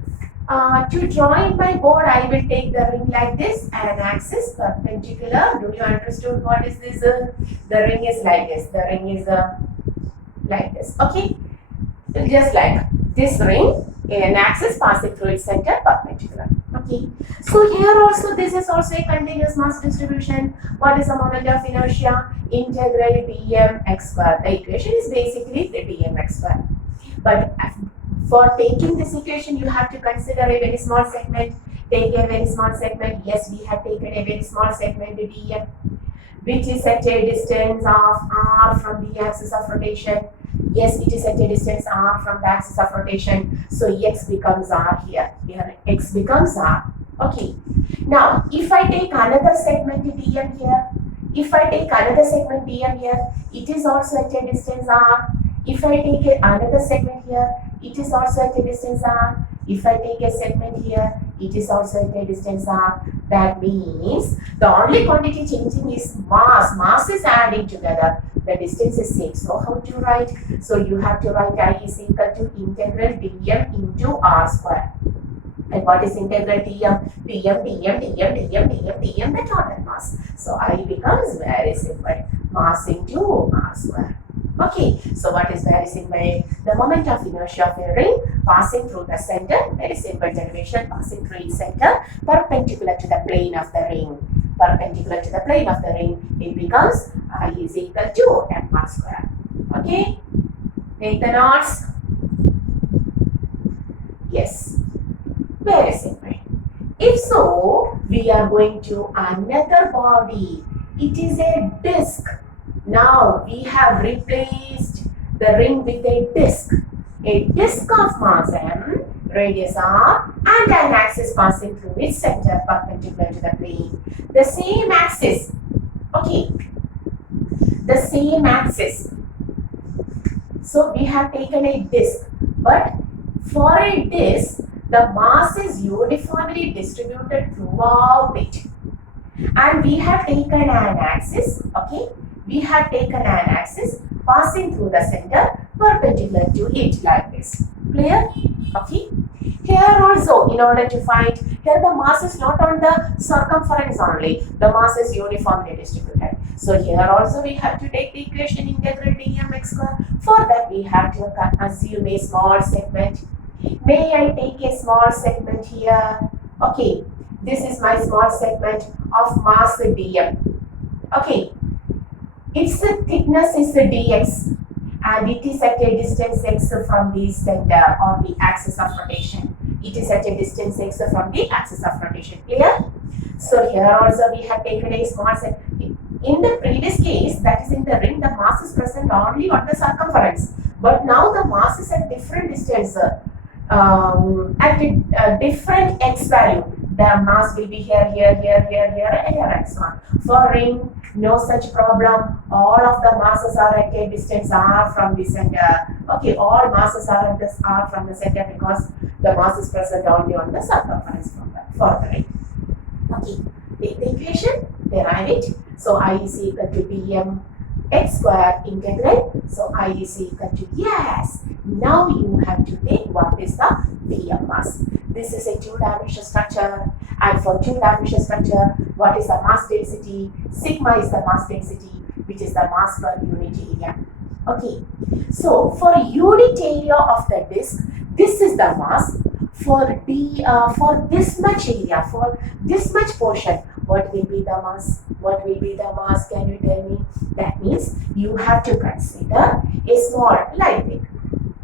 to draw in my board, I will take the ring like this, an axis perpendicular. Do you understood what is this? The ring is like this. The ring is like this. Okay, just like this ring, an axis passing through its center perpendicular. Okay, so here also this is also a continuous mass distribution. What is the moment of inertia? Integral dmx square. The equation is basically the dmx square. But for taking this equation, you have to consider a very small segment. Take a very small segment. Yes, we have taken a very small segment dm, which is at a distance of r from the axis of rotation. Yes, it is at a distance r from the axis of rotation. So x becomes r here. Here x becomes r. Okay. Now, if I take another segment dm here, it is also at a distance r. If I take another segment here, it is also at a distance r. If I take a segment here, it is also at a distance r. That means the only quantity changing is mass. Mass is adding together. The distance is same. So how to write? So you have to write I is equal to integral dm into r square. And what is integral dm? dm, the total mass. So I becomes very simple. Mass into r square. Okay, so what is very simple? The moment of inertia of a ring passing through the center, very simple derivation, passing through its center, perpendicular to the plane of the ring. It becomes I is equal to mr square. Okay, take the notes. Yes, very simple. If so, we are going to another body. It is a disk. Now we have replaced the ring with a disk of mass m, radius r, and an axis passing through its center perpendicular to the plane. The same axis. Okay, the same axis. So we have taken a disk, but for a disk, the mass is uniformly distributed throughout it. And we have taken an axis, okay? We have taken an axis passing through the center perpendicular to it like this. Clear? Okay. Here also, in order to find, here the mass is not on the circumference only. The mass is uniformly distributed. So here also we have to take the equation integral dmx square. For that we have to assume a small segment. May I take a small segment here? Okay. This is my small segment of mass dm. Okay. Its thickness is dx and it is at a distance x from the center or the axis of rotation. It is at a distance x from the axis of rotation. Clear? So here also we have taken a small segment. In the previous case, that is in the ring, the mass is present only on the circumference. But now the mass is at different distance, at a different x value. The mass will be here, and so on. For ring, no such problem. All of the masses are at a distance r from the center. Okay, all masses are at this r from the center because the mass is present only on the circumference for the ring. Okay, take the equation, derive it. So I is equal to dm x square integral. So I is equal to, yes. Now you have to take what is the dm mass. This is a two-dimensional structure, and for two-dimensional structure, what is the mass density? Sigma is the mass density, which is the mass per unit area. Okay, so for unit area of the disk, this is the mass. For this much area, for this much portion, what will be the mass? What will be the mass? Can you tell me? That means you have to consider a small, like it.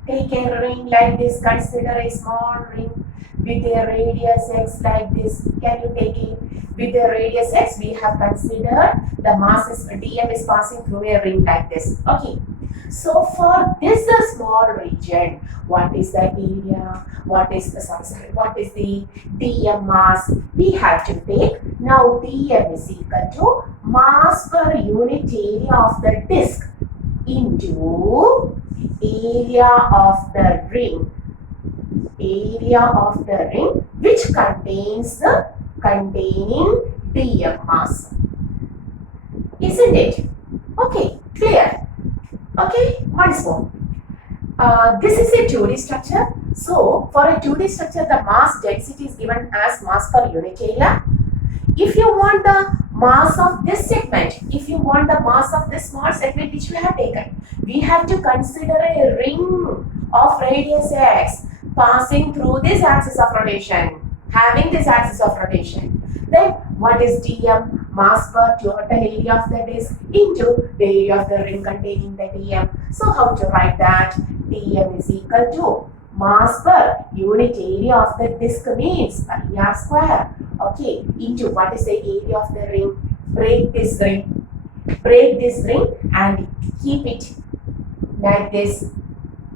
Take a ring like this. Consider a small ring with a radius x like this. Can you take it? With a radius x, we have considered the mass is dm is passing through a ring like this. Okay. So for this small region, what is the area? What is the dm mass? We have to take. Now dm is equal to mass per unit area of the disk into area of the ring. Area of the ring which contains the containing dm mass. Isn't it? Okay, clear. Okay, once more. This is a 2D structure. So, for a 2D structure, the mass density is given as mass per unit area. If you want the mass of this segment, if you want the mass of this small segment which we have taken, we have to consider a ring of radius x passing through this axis of rotation, having this axis of rotation. Then, what is dm? Mass per total area of the disk into the area of the ring containing the dm. So how to write that? dm is equal to mass per unit area of the disk means r square. Okay, into what is the area of the ring? Break this ring and keep it like this.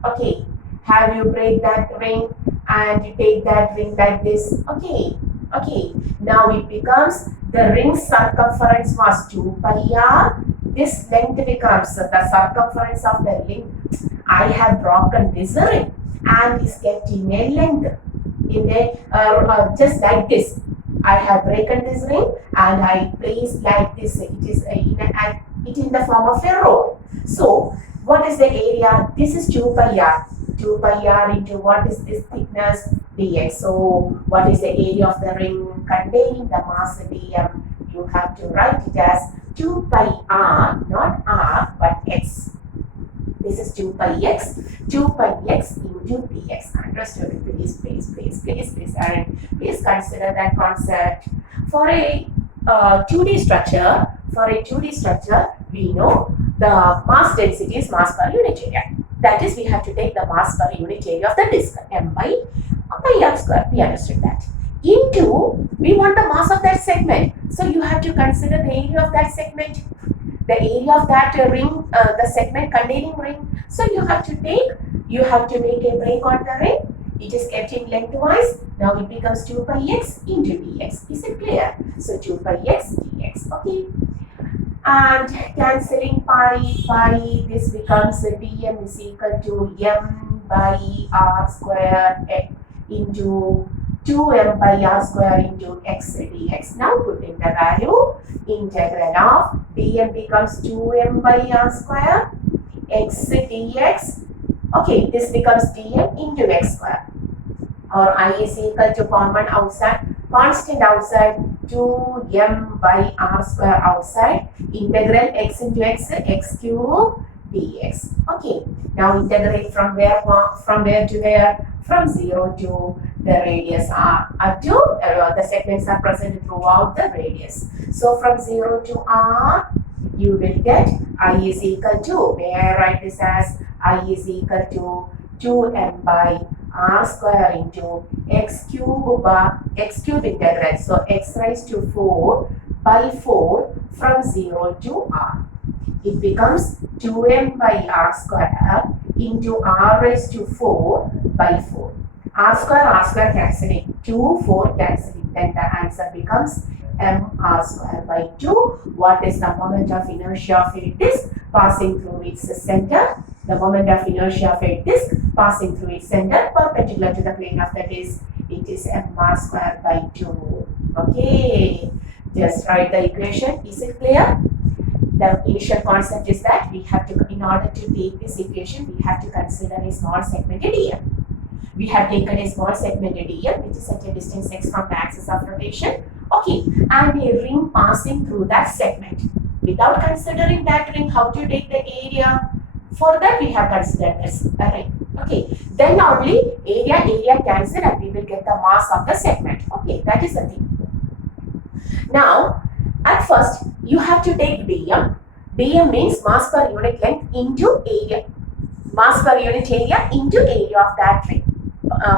Okay, have you break that ring and you take that ring like this? Okay, okay. Now it becomes the ring circumference was 2 pi r. This length becomes the circumference of the ring. I have broken this ring and is kept in a length in a just like this. I have broken this ring and I place like this. It is it in the form of a roll. So what is the area? This is 2 pi r. 2 pi r into what is this thickness? Dx. So what is the area of the ring containing the mass dm? You have to write it as 2 pi r, not r but x. This is 2 pi x, 2 pi x into dx. Understood? Please, and please consider that concept. For a 2D structure, we know the mass density is mass per unit area. That is, we have to take the mass per unit area of the disk, m by pi r square. We understood that. Into, we want the mass of that segment. So you have to consider the area of that segment. The area of that ring, the segment containing ring. So you have to make a break on the ring. It is kept in lengthwise. Now it becomes 2 pi x into dx. Is it clear? So 2 pi x dx. Okay. And cancelling pi, this becomes dm is equal to m by r square into 2m by r square into x dx. Now put in the value, integral of dm becomes 2m by r square x dx. Okay, this becomes dm into x square, or I is equal to common outside, constant outside, 2m by r square outside, integral x into x, x cube dx. Okay, now integrate from where to where? From 0 to the radius r up to the segments are present throughout the radius. So from 0 to r, you will get I is equal to, may I write this as I is equal to 2m by r square into x cube integral. So x raised to 4 by 4 from 0 to r. It becomes 2m by r square into r raised to 4 by 4. R square cancelling, 2, 4 cancelling. Then the answer becomes m r square by 2. What is the moment of inertia of a disk passing through its center? The moment of inertia of a disk passing through its center perpendicular to the plane of the disk, it is m r square by 2. Okay, just write the equation. Is it clear? The initial concept is that we have to, in order to take this equation, we have to consider a small segmented EM. We have taken a small segmented EM which is at a distance x from the axis of rotation. Okay, and a ring passing through that segment. Without considering that ring, how to take the area? For that, we have considered this ring. Okay, then only area cancel and we will get the mass of the segment. Okay, that is the thing. Now, at first, you have to take dm. dm means mass per unit length into area. Mass per unit area into area of that ring,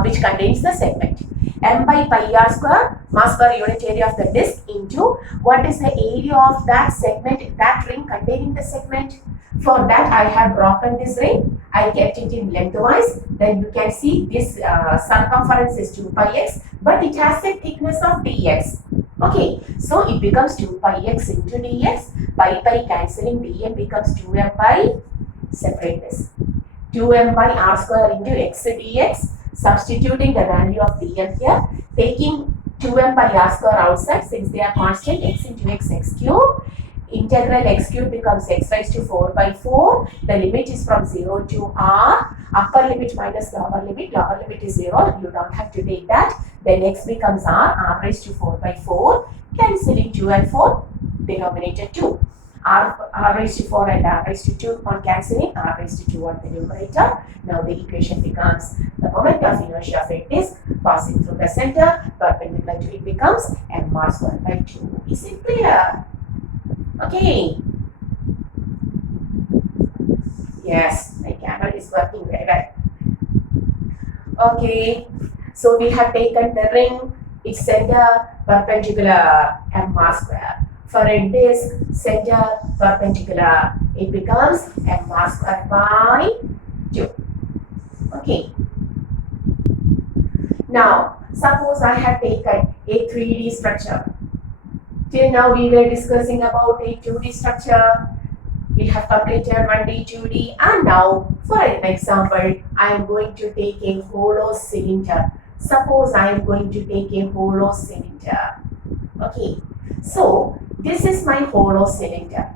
which contains the segment. M by pi r square, mass per unit area of the disk, into what is the area of that segment, that ring containing the segment. For that, I have broken this ring. I kept it in lengthwise. Then you can see this circumference is 2 pi x, but it has a thickness of dx. Okay, so it becomes 2 pi x into dx. Pi cancelling, dm becomes 2m by, separate this, 2m by r square into x dx. Substituting the value of dm here, taking 2m by r square outside, since they are constant, x into x, x cube. Integral x cube becomes x raised to 4 by 4. The limit is from 0 to r. Upper limit minus lower limit is 0. You don't have to take that. Then x becomes r raised to 4 by 4. Cancelling 2 and 4, denominator 2. R raised to 4 and r raised to 2 on cancelling, r raised to 2 on the numerator. Now the equation becomes the moment of inertia of a disk passing through the center, perpendicular to it becomes m r square by 2. Is it clear? Okay. Yes, my camera is working very well. Okay, so we have taken the ring, its center perpendicular m r square. For a disk, center perpendicular, it becomes m r square by 2. Okay. Now, suppose I have taken a 3D structure. Till now we were discussing about a 2D structure. We have completed 1D, 2D, and now for an example, I am going to take a hollow cylinder. Suppose I am going to take a hollow cylinder. Okay, so this is my hollow cylinder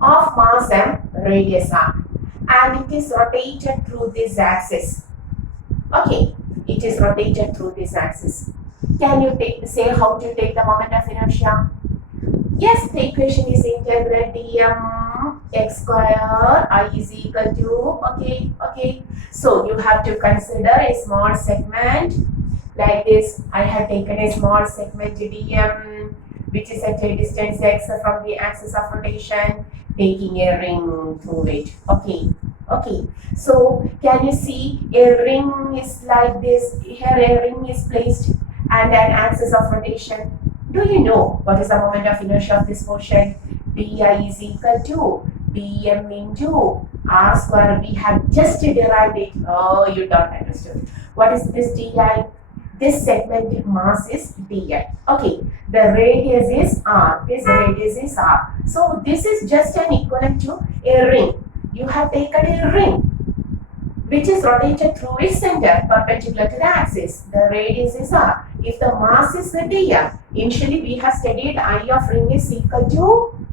of mass m, radius r, and it is rotated through this axis. Okay, it is rotated through this axis. Can you say how to take the moment of inertia? Yes, the equation is integral dm x square I is equal to, okay. So you have to consider a small segment like this. I have taken a small segment dm which is at a distance x from the axis of rotation, taking a ring through it. Okay. So can you see a ring is like this? Here a ring is placed and an axis of rotation. Do you know what is the moment of inertia of this portion? Di is equal to dm into r square. We have just derived it. Oh, you don't understand. What is this di? This segment mass is di. Okay, the radius is r. This radius is r. So this is just an equivalent to a ring. You have taken a ring which is rotated through its center perpendicular to the axis. The radius is r. If the mass is dm, initially we have studied I of ring is equal to,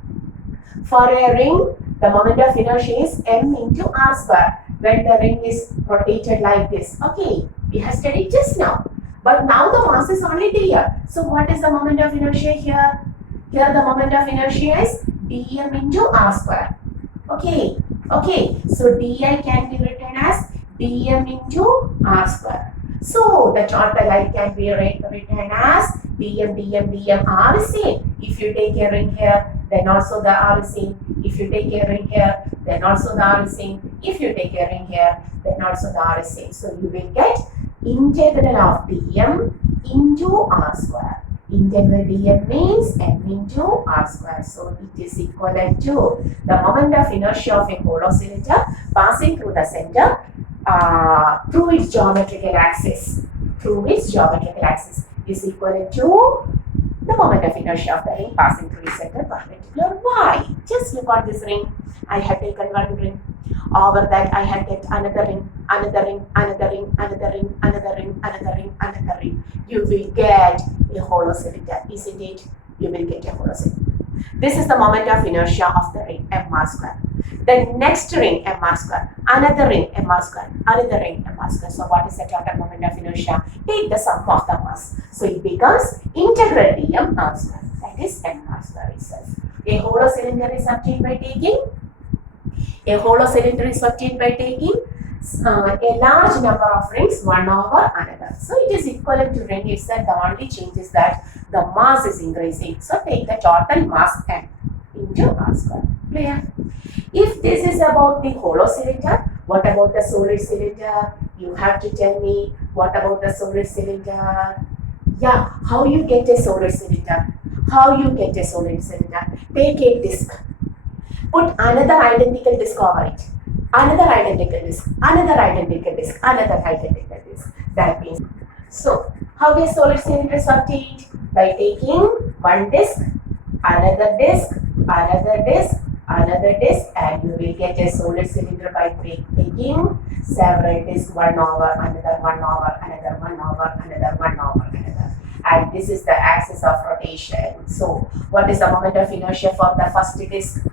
for a ring, the moment of inertia is m into r square when the ring is rotated like this. Okay, we have studied just now. But now the mass is only dm. So what is the moment of inertia here? Here the moment of inertia is dm into r square. Okay, so di can be written as dm into r square. So the total I can be written as dm r is same. If you take a ring here, then also the r is same. If you take a ring here, then also the r is same. If you take a ring here, then also the r is same. So you will get integral of dm into r square. Integral dm means m into r square. So it is equivalent to the moment of inertia of a hollow cylinder passing through the center through its geometrical axis. Is equivalent to the moment of inertia of the ring passing through its center perpendicular. Why? Just look at this ring. I have taken one ring. Over that I have get another ring, another ring, another ring, another ring, another ring, another ring, another ring. You will get a hollow cylinder, isn't it? You will get a hollow cylinder. This is the moment of inertia of the ring mr square. The next ring mr square, another ring mr square, another ring mr square. So what is the total moment of inertia? Take the sum of the mass. So it becomes integral dm r square. That is mr square itself. A hollow cylinder is obtained by taking a large number of rings one over another. So it is equivalent to ring itself. The only change is that the mass is increasing. So take the total mass m into r square. Clear? If this is about the hollow cylinder, what about the solid cylinder? You have to tell me what about the solid cylinder. Yeah, how you get a solid cylinder? Take a disc. Put another identical disc over it. Another identical disc. That means, so how a solid cylinder is obtained? By taking one disc, another disc, and you will get a solid cylinder by taking several discs, one over another. And this is the axis of rotation. So what is the moment of inertia for the first disc?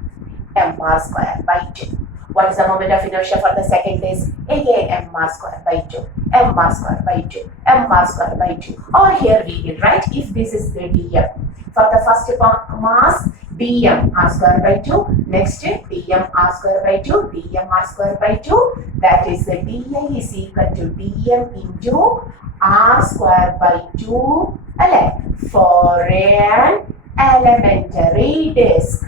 mr square by 2. What is the moment of inertia for the second disc? Again mr square by 2. Or here we will write, if this is the dm. For the first mass, dm r square by 2. Next dm r square by 2. That is the di is equal to dm into r square by 2 for an elementary disc.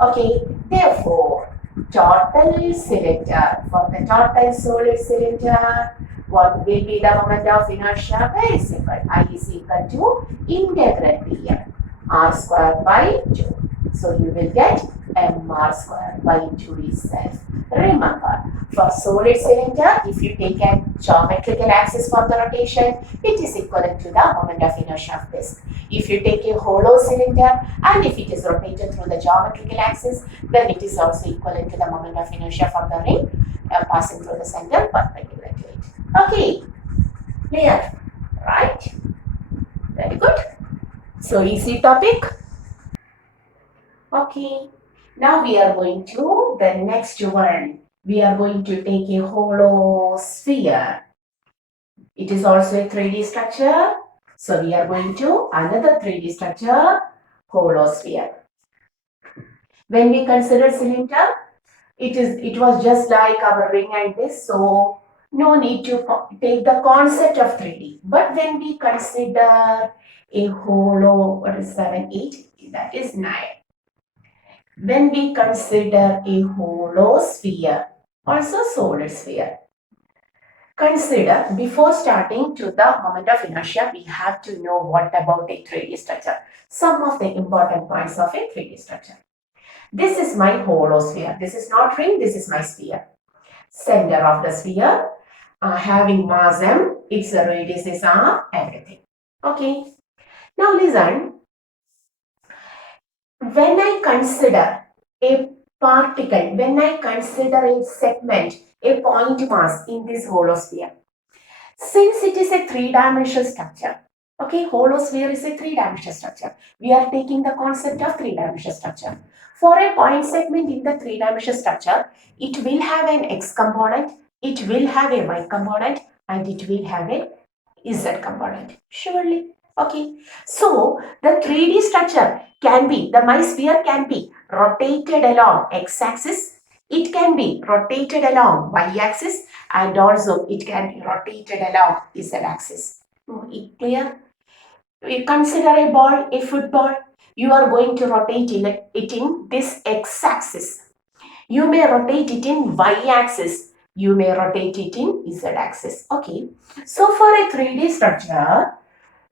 Okay, therefore, total cylinder, for the total solid cylinder, what will be the moment of inertia? Very simple. I is equal to integral dm r square by 2. So you will get mr square by 2 itself. Remember, for solid cylinder, if you take a geometrical axis for the rotation, it is equivalent to the moment of inertia of disk. If you take a hollow cylinder and if it is rotated through the geometrical axis, then it is also equivalent to the moment of inertia for the ring passing through the center perpendicular to it. Okay, clear, right? Very good. So easy topic. Okay, now we are going to the next one. We are going to take a holosphere. It is also a 3D structure. So we are going to another 3D structure, holosphere. When we consider cylinder, it was just like our ring and this, so no need to take the concept of 3D. But when we consider a hollow, what is 7, 8, that is 9. When we consider a hollow sphere, also solid sphere, consider before starting to the moment of inertia, we have to know what about a 3D structure. Some of the important points of a 3D structure. This is my hollow sphere. This is not ring, this is my sphere. Center of the sphere, having mass m, its radius is r, everything. Okay. Now listen. When I consider a particle, when I consider a segment, a point mass in this holosphere, since it is a three-dimensional structure, okay, holosphere is a three-dimensional structure. We are taking the concept of three-dimensional structure. For a point segment in the three-dimensional structure, it will have an x component, it will have a y component, and it will have a z component. Surely. Okay. So the 3D structure can be, my sphere can be rotated along x-axis, it can be rotated along y-axis, and also it can be rotated along z-axis. Clear? You consider a ball, a football, you are going to rotate it in this x-axis. You may rotate it in y-axis. You may rotate it in z-axis. Okay. So for a 3D structure,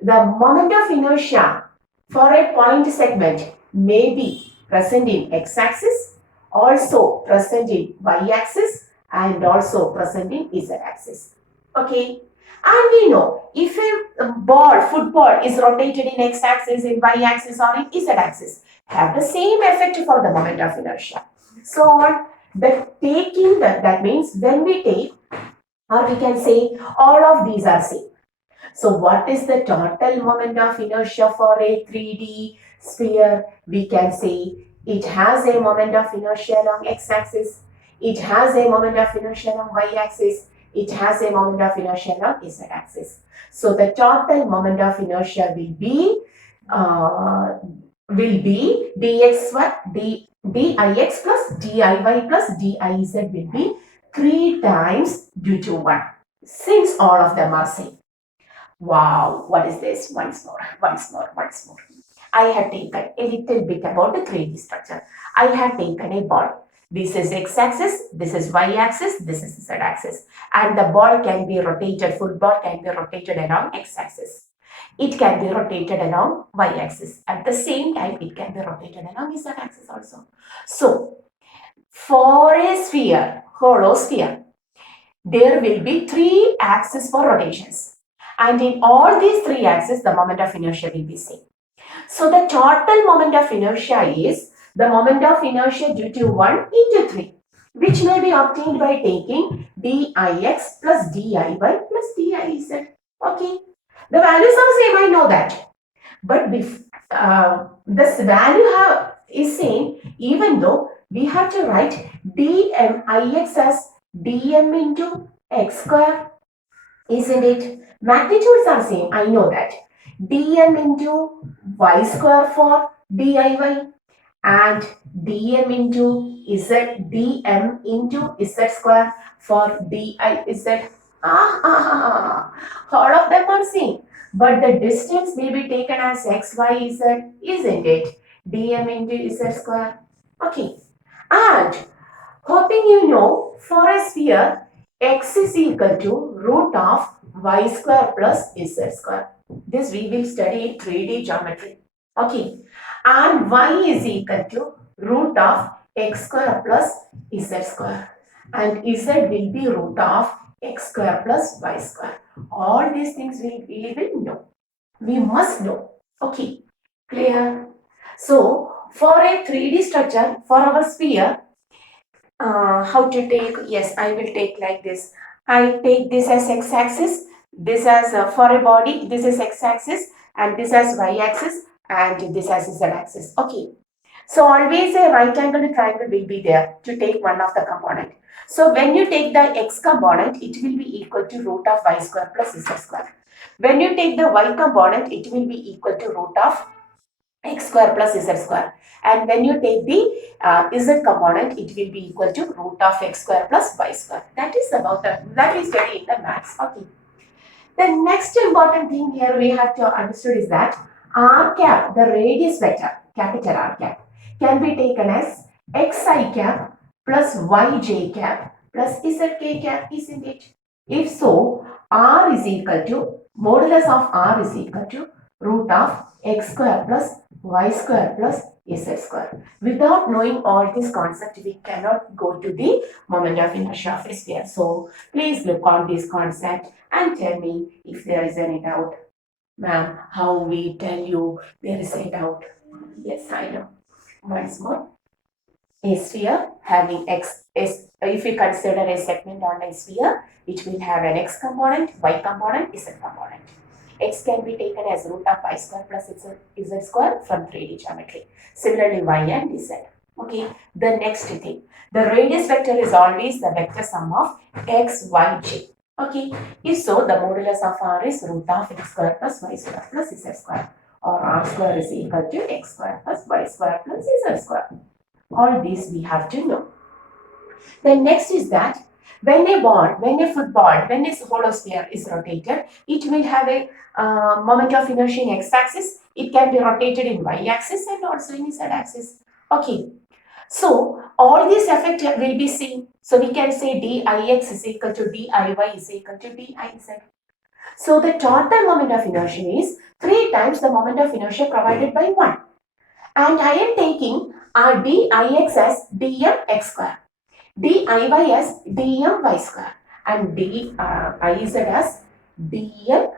the moment of inertia for a point segment may be present in x-axis, also present in y-axis, and also present in z-axis. Okay. And we know if a football is rotated in x-axis, in y-axis, or in z-axis, have the same effect for the moment of inertia. So that means when we take, or we can say all of these are same. So what is the total moment of inertia for a 3D sphere? We can say it has a moment of inertia along x-axis, it has a moment of inertia along y-axis, it has a moment of inertia along z-axis. So the total moment of inertia will be dx plus diy plus diz will be 3 times due to 1, since all of them are same. Wow, what is this? Once more. I have taken a little bit about the 3D structure. I have taken a ball. This is x-axis, this is y-axis, this is z-axis. And the ball can be rotated, football can be rotated along x-axis. It can be rotated along y-axis. At the same time, it can be rotated along z-axis also. So, for a sphere, hollow sphere, there will be 3 axes for rotations. And in all these 3 axes, the moment of inertia will be same. So the total moment of inertia is the moment of inertia due to 1 into 3, which may be obtained by taking dix plus diy plus diz. Okay. The values are same, I know that. But this value is same, even though we have to write dmix as dm into x square, isn't it? Magnitudes are same, I know that. dm into y square for diy and dm into z, dm into z square for diz. All of them are same, but the distance may be taken as x, y, z, isn't it? dm into z square. Okay, and hoping you know, for a sphere, x is equal to root of y square plus z square. This we will study in 3D geometry. Okay. And y is equal to root of x square plus z square, and z will be root of x square plus y square. All these things we will know. We must know. Okay, clear? So, for a 3D structure, for our sphere, how to take? Yes, I will take like this. I take this as x-axis, this as for a body, this is x-axis, and this as y-axis, and this as z-axis. Okay. So always a right angled triangle will be there to take one of the component. So when you take the x component, it will be equal to root of y square plus z square. When you take the y component, it will be equal to root of x square plus z square. And when you take the z component, it will be equal to root of x square plus y square. That is about that is very in the maths. Okay. The next important thing here we have to understood is that r cap, the radius vector, capital R cap, can be taken as xi cap plus yj cap plus zk cap, isn't it? If so, r is equal to, modulus of r is equal to root of x square plus y square plus z square. Without knowing all this concept, we cannot go to the moment of inertia of a sphere. So please look on this concept and tell me if there is any doubt. Ma'am, how we tell you there is a doubt? Yes, I know. Once more. A sphere having if we consider a segment on a sphere, it will have an x component, y component, z component. X can be taken as root of y square plus z square from 3D geometry. Similarly, y and z. Okay, the next thing. The radius vector is always the vector sum of x, y, j. Okay, if so, the modulus of r is root of x square plus y square plus z square, or r square is equal to x square plus y square plus z square. All these we have to know. Then next is that when a ball, when a football, when a holosphere is rotated, it will have a moment of inertia in x-axis. It can be rotated in y-axis and also in z-axis. Okay. So all these effect will be seen. So we can say dix is equal to diy is equal to diz. So the total moment of inertia is 3 times the moment of inertia provided by 1. And I am taking dix as dm x square, diy as dm y square, and diz as dm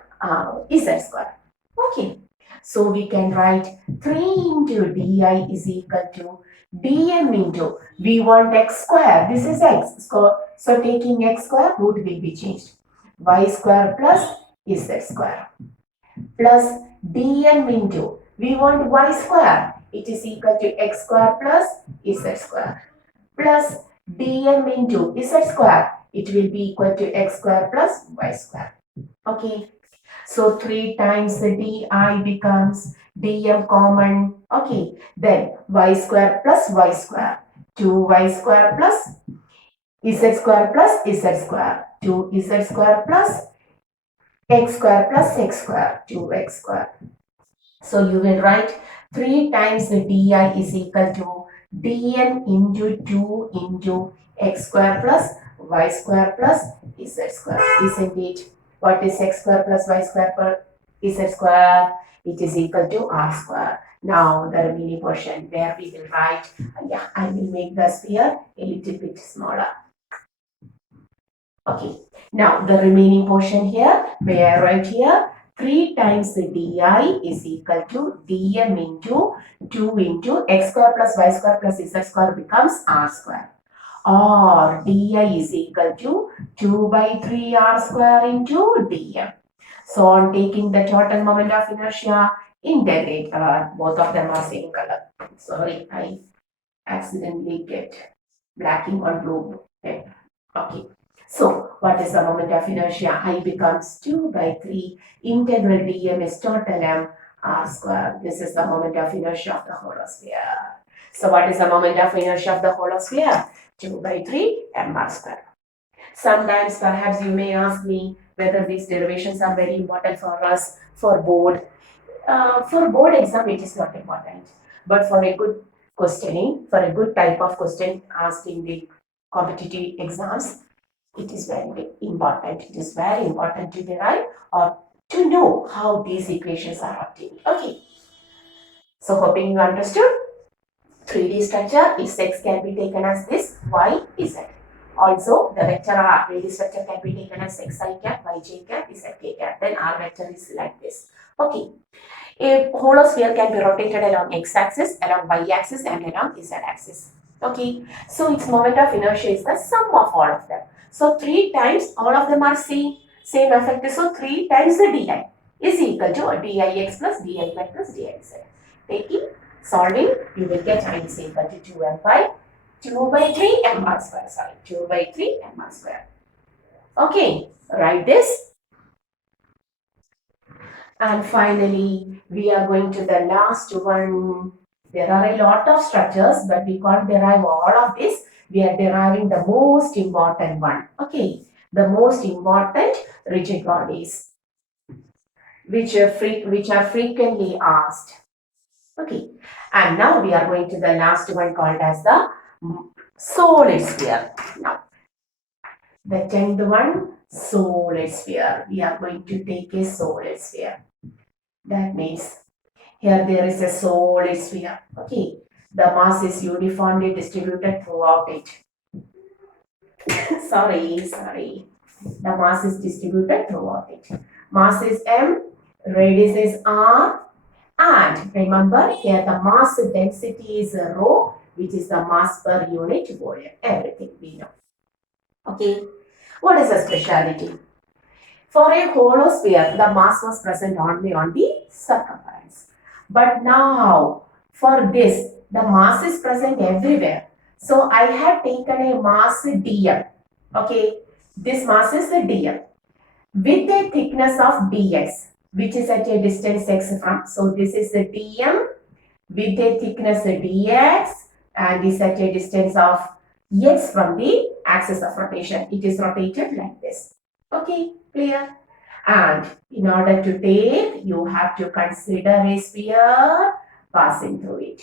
z square. Okay. So we can write 3 into di is equal to dm into, we want x square, this is x. So taking x square, root will be changed. Y square plus z square plus dm into, we want y square, it is equal to x square plus z square plus dm into z square, it will be equal to x square plus y square. Okay, so 3 times the di becomes dm common. Okay, then y square plus y square, 2y square plus z square plus z square, 2z square plus x square plus x square, 2x square. So you will write 3 times the di is equal to dm into 2 into x square plus y square plus z square, isn't it? What is x square plus y square per z square? It is equal to r square. Now the remaining portion where we will write, I will make the sphere a little bit smaller. Okay, now the remaining portion here, where I write here, 3 times the di is equal to dm into 2 into x square plus y square plus z square becomes r square. Or di is equal to 2 by 3 r square into dm. So on taking the total moment of inertia, integrate, both of them are same color. Sorry, I accidentally get blacking on blue. Okay. So, what is the moment of inertia? I becomes 2 by 3 integral dm is total m r square. This is the moment of inertia of the holosphere. So, what is the moment of inertia of the holosphere? 2 by 3 m r square. Sometimes perhaps you may ask me whether these derivations are very important for us for board. For board exam, it is not important. But for a good questioning, for a good type of question asked in the competitive exams, it is very important. It is very important to derive or to know how these equations are obtained. Okay. So hoping you understood. 3D structure, its x can be taken as this, y, z. Also, the vector r, radius vector can be taken as xi cap, yj cap, zk cap. Then r vector is like this. Okay. A holosphere can be rotated along x-axis, along y-axis, and along z-axis. Okay. So its moment of inertia is the sum of all of them. So 3 times all of them are same effect. So 3 times the di is equal to dix plus diy plus dix. Taking solving, you will get I is equal to 2 by 3 mr square. Sorry, 2 by 3 mr square. Okay, write this. And finally, we are going to the last one. There are a lot of structures, but we can't derive all of this. We are deriving the most important one. Okay, the most important rigid bodies, which are frequently asked. Okay, and now we are going to the last one called as the solid sphere. Now, the 10th one, solid sphere. We are going to take a solid sphere. That means here there is a solid sphere. Okay, the mass is uniformly distributed throughout it. sorry. The mass is distributed throughout it. Mass is m, radius is r, and remember here the mass density is rho, which is the mass per unit volume. Everything we know. Okay, what is the speciality? For a holosphere, the mass was present only on the circumference. But now, for this, the mass is present everywhere. So, I have taken a mass dm. Okay, this mass is the dm with a thickness of dx, which is at a distance x from. So, this is the dm with a thickness dx and is at a distance of x from the axis of rotation. It is rotated like this. Okay, clear? And in order to take, you have to consider a sphere passing through it.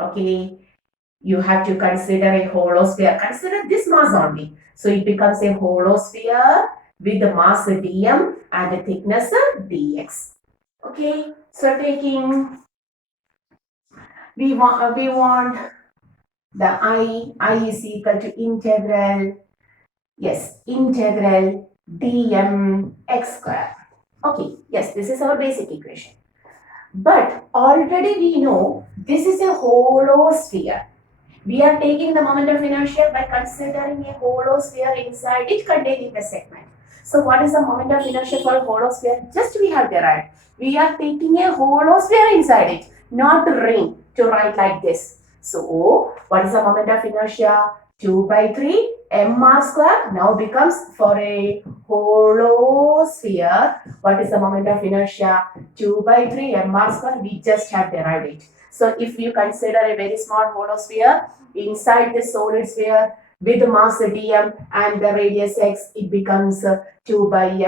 Okay, you have to consider a holosphere. Consider this mass only. So it becomes a holosphere with the mass dm and the thickness dx. Okay, so taking, we want the I is equal to integral dm x square. Okay, yes, this is our basic equation. But already we know this is a holosphere. We are taking the moment of inertia by considering a holosphere inside it containing a segment. So what is the moment of inertia for a holosphere? Just we have derived. We are taking a holosphere inside it, not the ring, to write like this. So what is the moment of inertia? 2 by 3 mr square now becomes for a holosphere. What is the moment of inertia? 2 by 3 mr square. We just have derived it. So if you consider a very small holosphere inside the solid sphere with the mass dm and the radius x, it becomes 2 by 3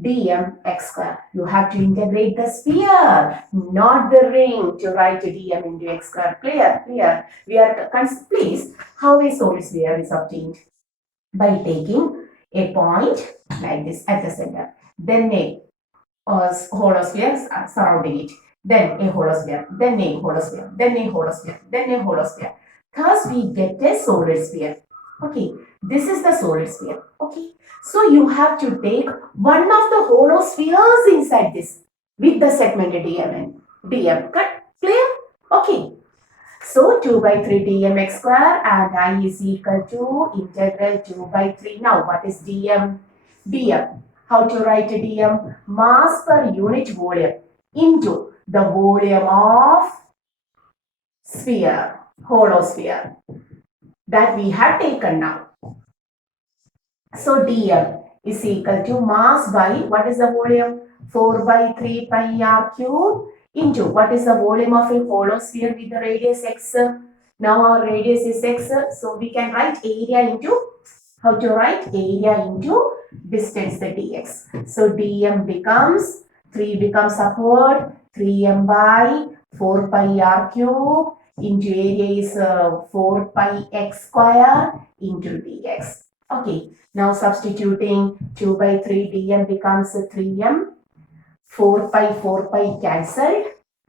dm x square. You have to integrate the sphere, not the ring, to write dm into x square. Clear? We are please, how a solid sphere is obtained? By taking a point like this at the center, then a holosphere surrounding it, then a holosphere, then a holosphere, then a holosphere, then a holosphere. Thus, we get a solid sphere. Okay, this is the solid sphere. Okay, so you have to take one of the holospheres inside this with the segmented dm. Cut? Clear? Okay. So 2 by 3 dm x square and I is equal to integral 2 by 3. Now, what is dm? Dm. How to write dm? Mass per unit volume into the volume of sphere, holosphere, that we have taken now. So dm is equal to mass by, what is the volume? 4 by 3 pi r cube into, what is the volume of a holosphere with the radius x? Now our radius is x, so we can write area into, how to write area into distance, the dx. So dm becomes, 3 becomes upward, 3m by 4 pi r cube into area is 4 pi x square into dx. Okay, now substituting 2 by 3 dm becomes 3m, 4 pi cancelled.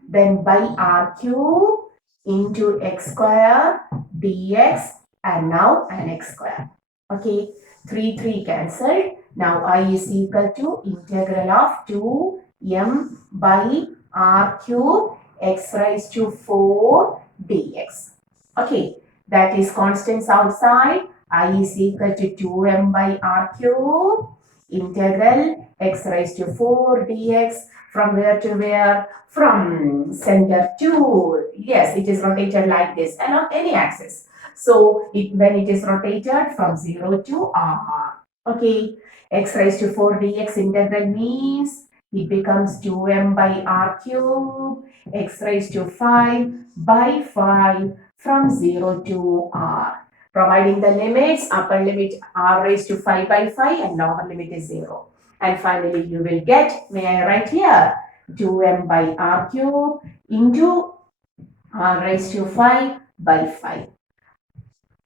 then by r cube into x square dx, and now an x square. Okay, 3 cancelled. Now I is equal to integral of 2m by r cube x raised to 4 dx. Okay, that is constants outside. I is equal to 2m by r cube integral x raised to 4 dx, from where to where? From center to, yes, it is rotated like this along any axis. So when it is rotated from 0 to r, okay, x raised to 4 dx integral means it becomes 2m by r cube x raised to 5 by 5 from 0 to r. Providing the limits, upper limit r raised to 5 by 5 and lower limit is 0. And finally you will get, may I write here, 2m by r cube into r raised to 5 by 5.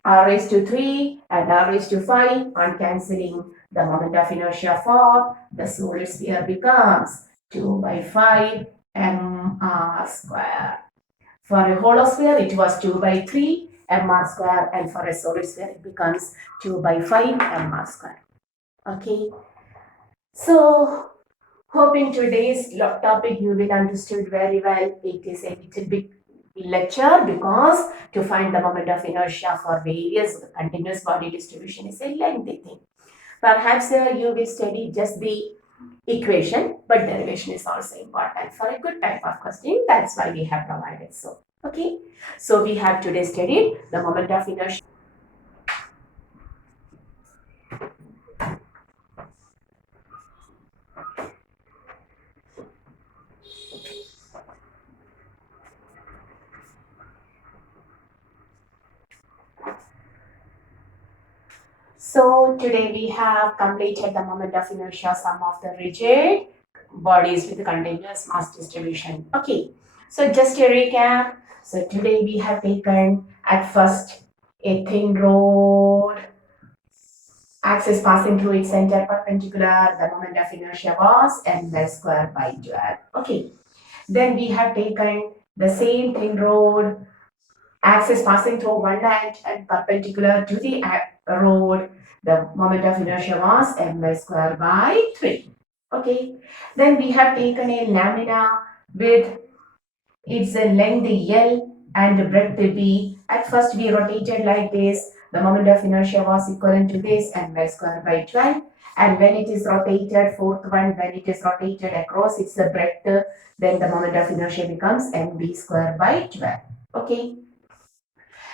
R raised to 3 and r raised to 5, on cancelling the moment of inertia for the solid sphere becomes 2 by 5 mr square. For a holosphere it was 2 by 3 mr square, and for a solid sphere it becomes 2 by 5 mr square. Okay, so hoping today's topic you will understood very well. It is a little bit lecture because to find the moment of inertia for various continuous body distribution is a lengthy thing. Perhaps you will study just the equation, but derivation is also important for a good type of question. That's why we have provided so. Okay, so we have today studied the moment of inertia. So today we have completed the moment of inertia, sum of the rigid bodies with continuous mass distribution. Okay, so just a recap. So today we have taken at first a thin rod, axis passing through its center perpendicular. The moment of inertia was ml square by 12. Okay, then we have taken the same thin rod, axis passing through one end and perpendicular to the rod. The moment of inertia was ml square by 3. Okay, then we have taken a lamina with its length L and breadth B. At first we rotated like this. The moment of inertia was equivalent to this, ml square by 12. And when it is rotated, fourth one, when it is rotated across its breadth, then the moment of inertia becomes mb square by 12. Okay.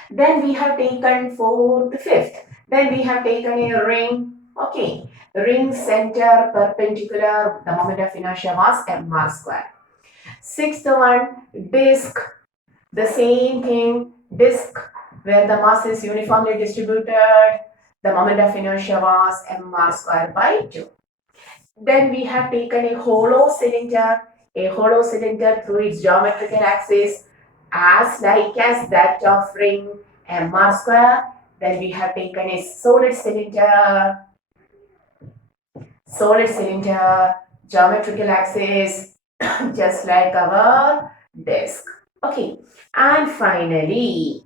Then we have taken fourth, fifth. Then we have taken a ring. Okay, ring center perpendicular. The moment of inertia was mr square. Sixth one, disk. The same thing, disk where the mass is uniformly distributed. The moment of inertia was mr square by 2. Then we have taken a hollow cylinder through its geometrical axis as like as that of ring mr square. Then we have taken a solid cylinder, geometrical axis just like our disk. Okay, and finally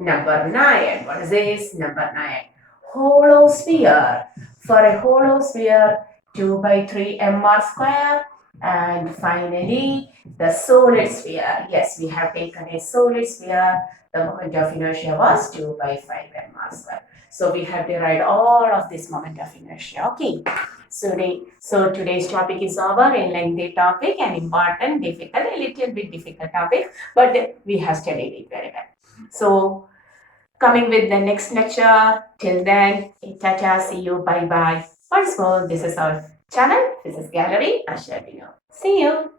number 9. What is this? Number 9. Hollow sphere. For a hollow sphere, 2 by 3 mr square. And finally, the solid sphere. Yes, we have taken a solid sphere. The moment of inertia was 2 by 5 mr square. So we have derived all of this moment of inertia. Okay. So today's topic is over. A lengthy topic, an important, difficult, a little bit difficult topic, but we have studied it very well. So coming with the next lecture. Till then, tata, see you, bye bye. Once more, this is our channel. This is Gallery Ashabino. See you.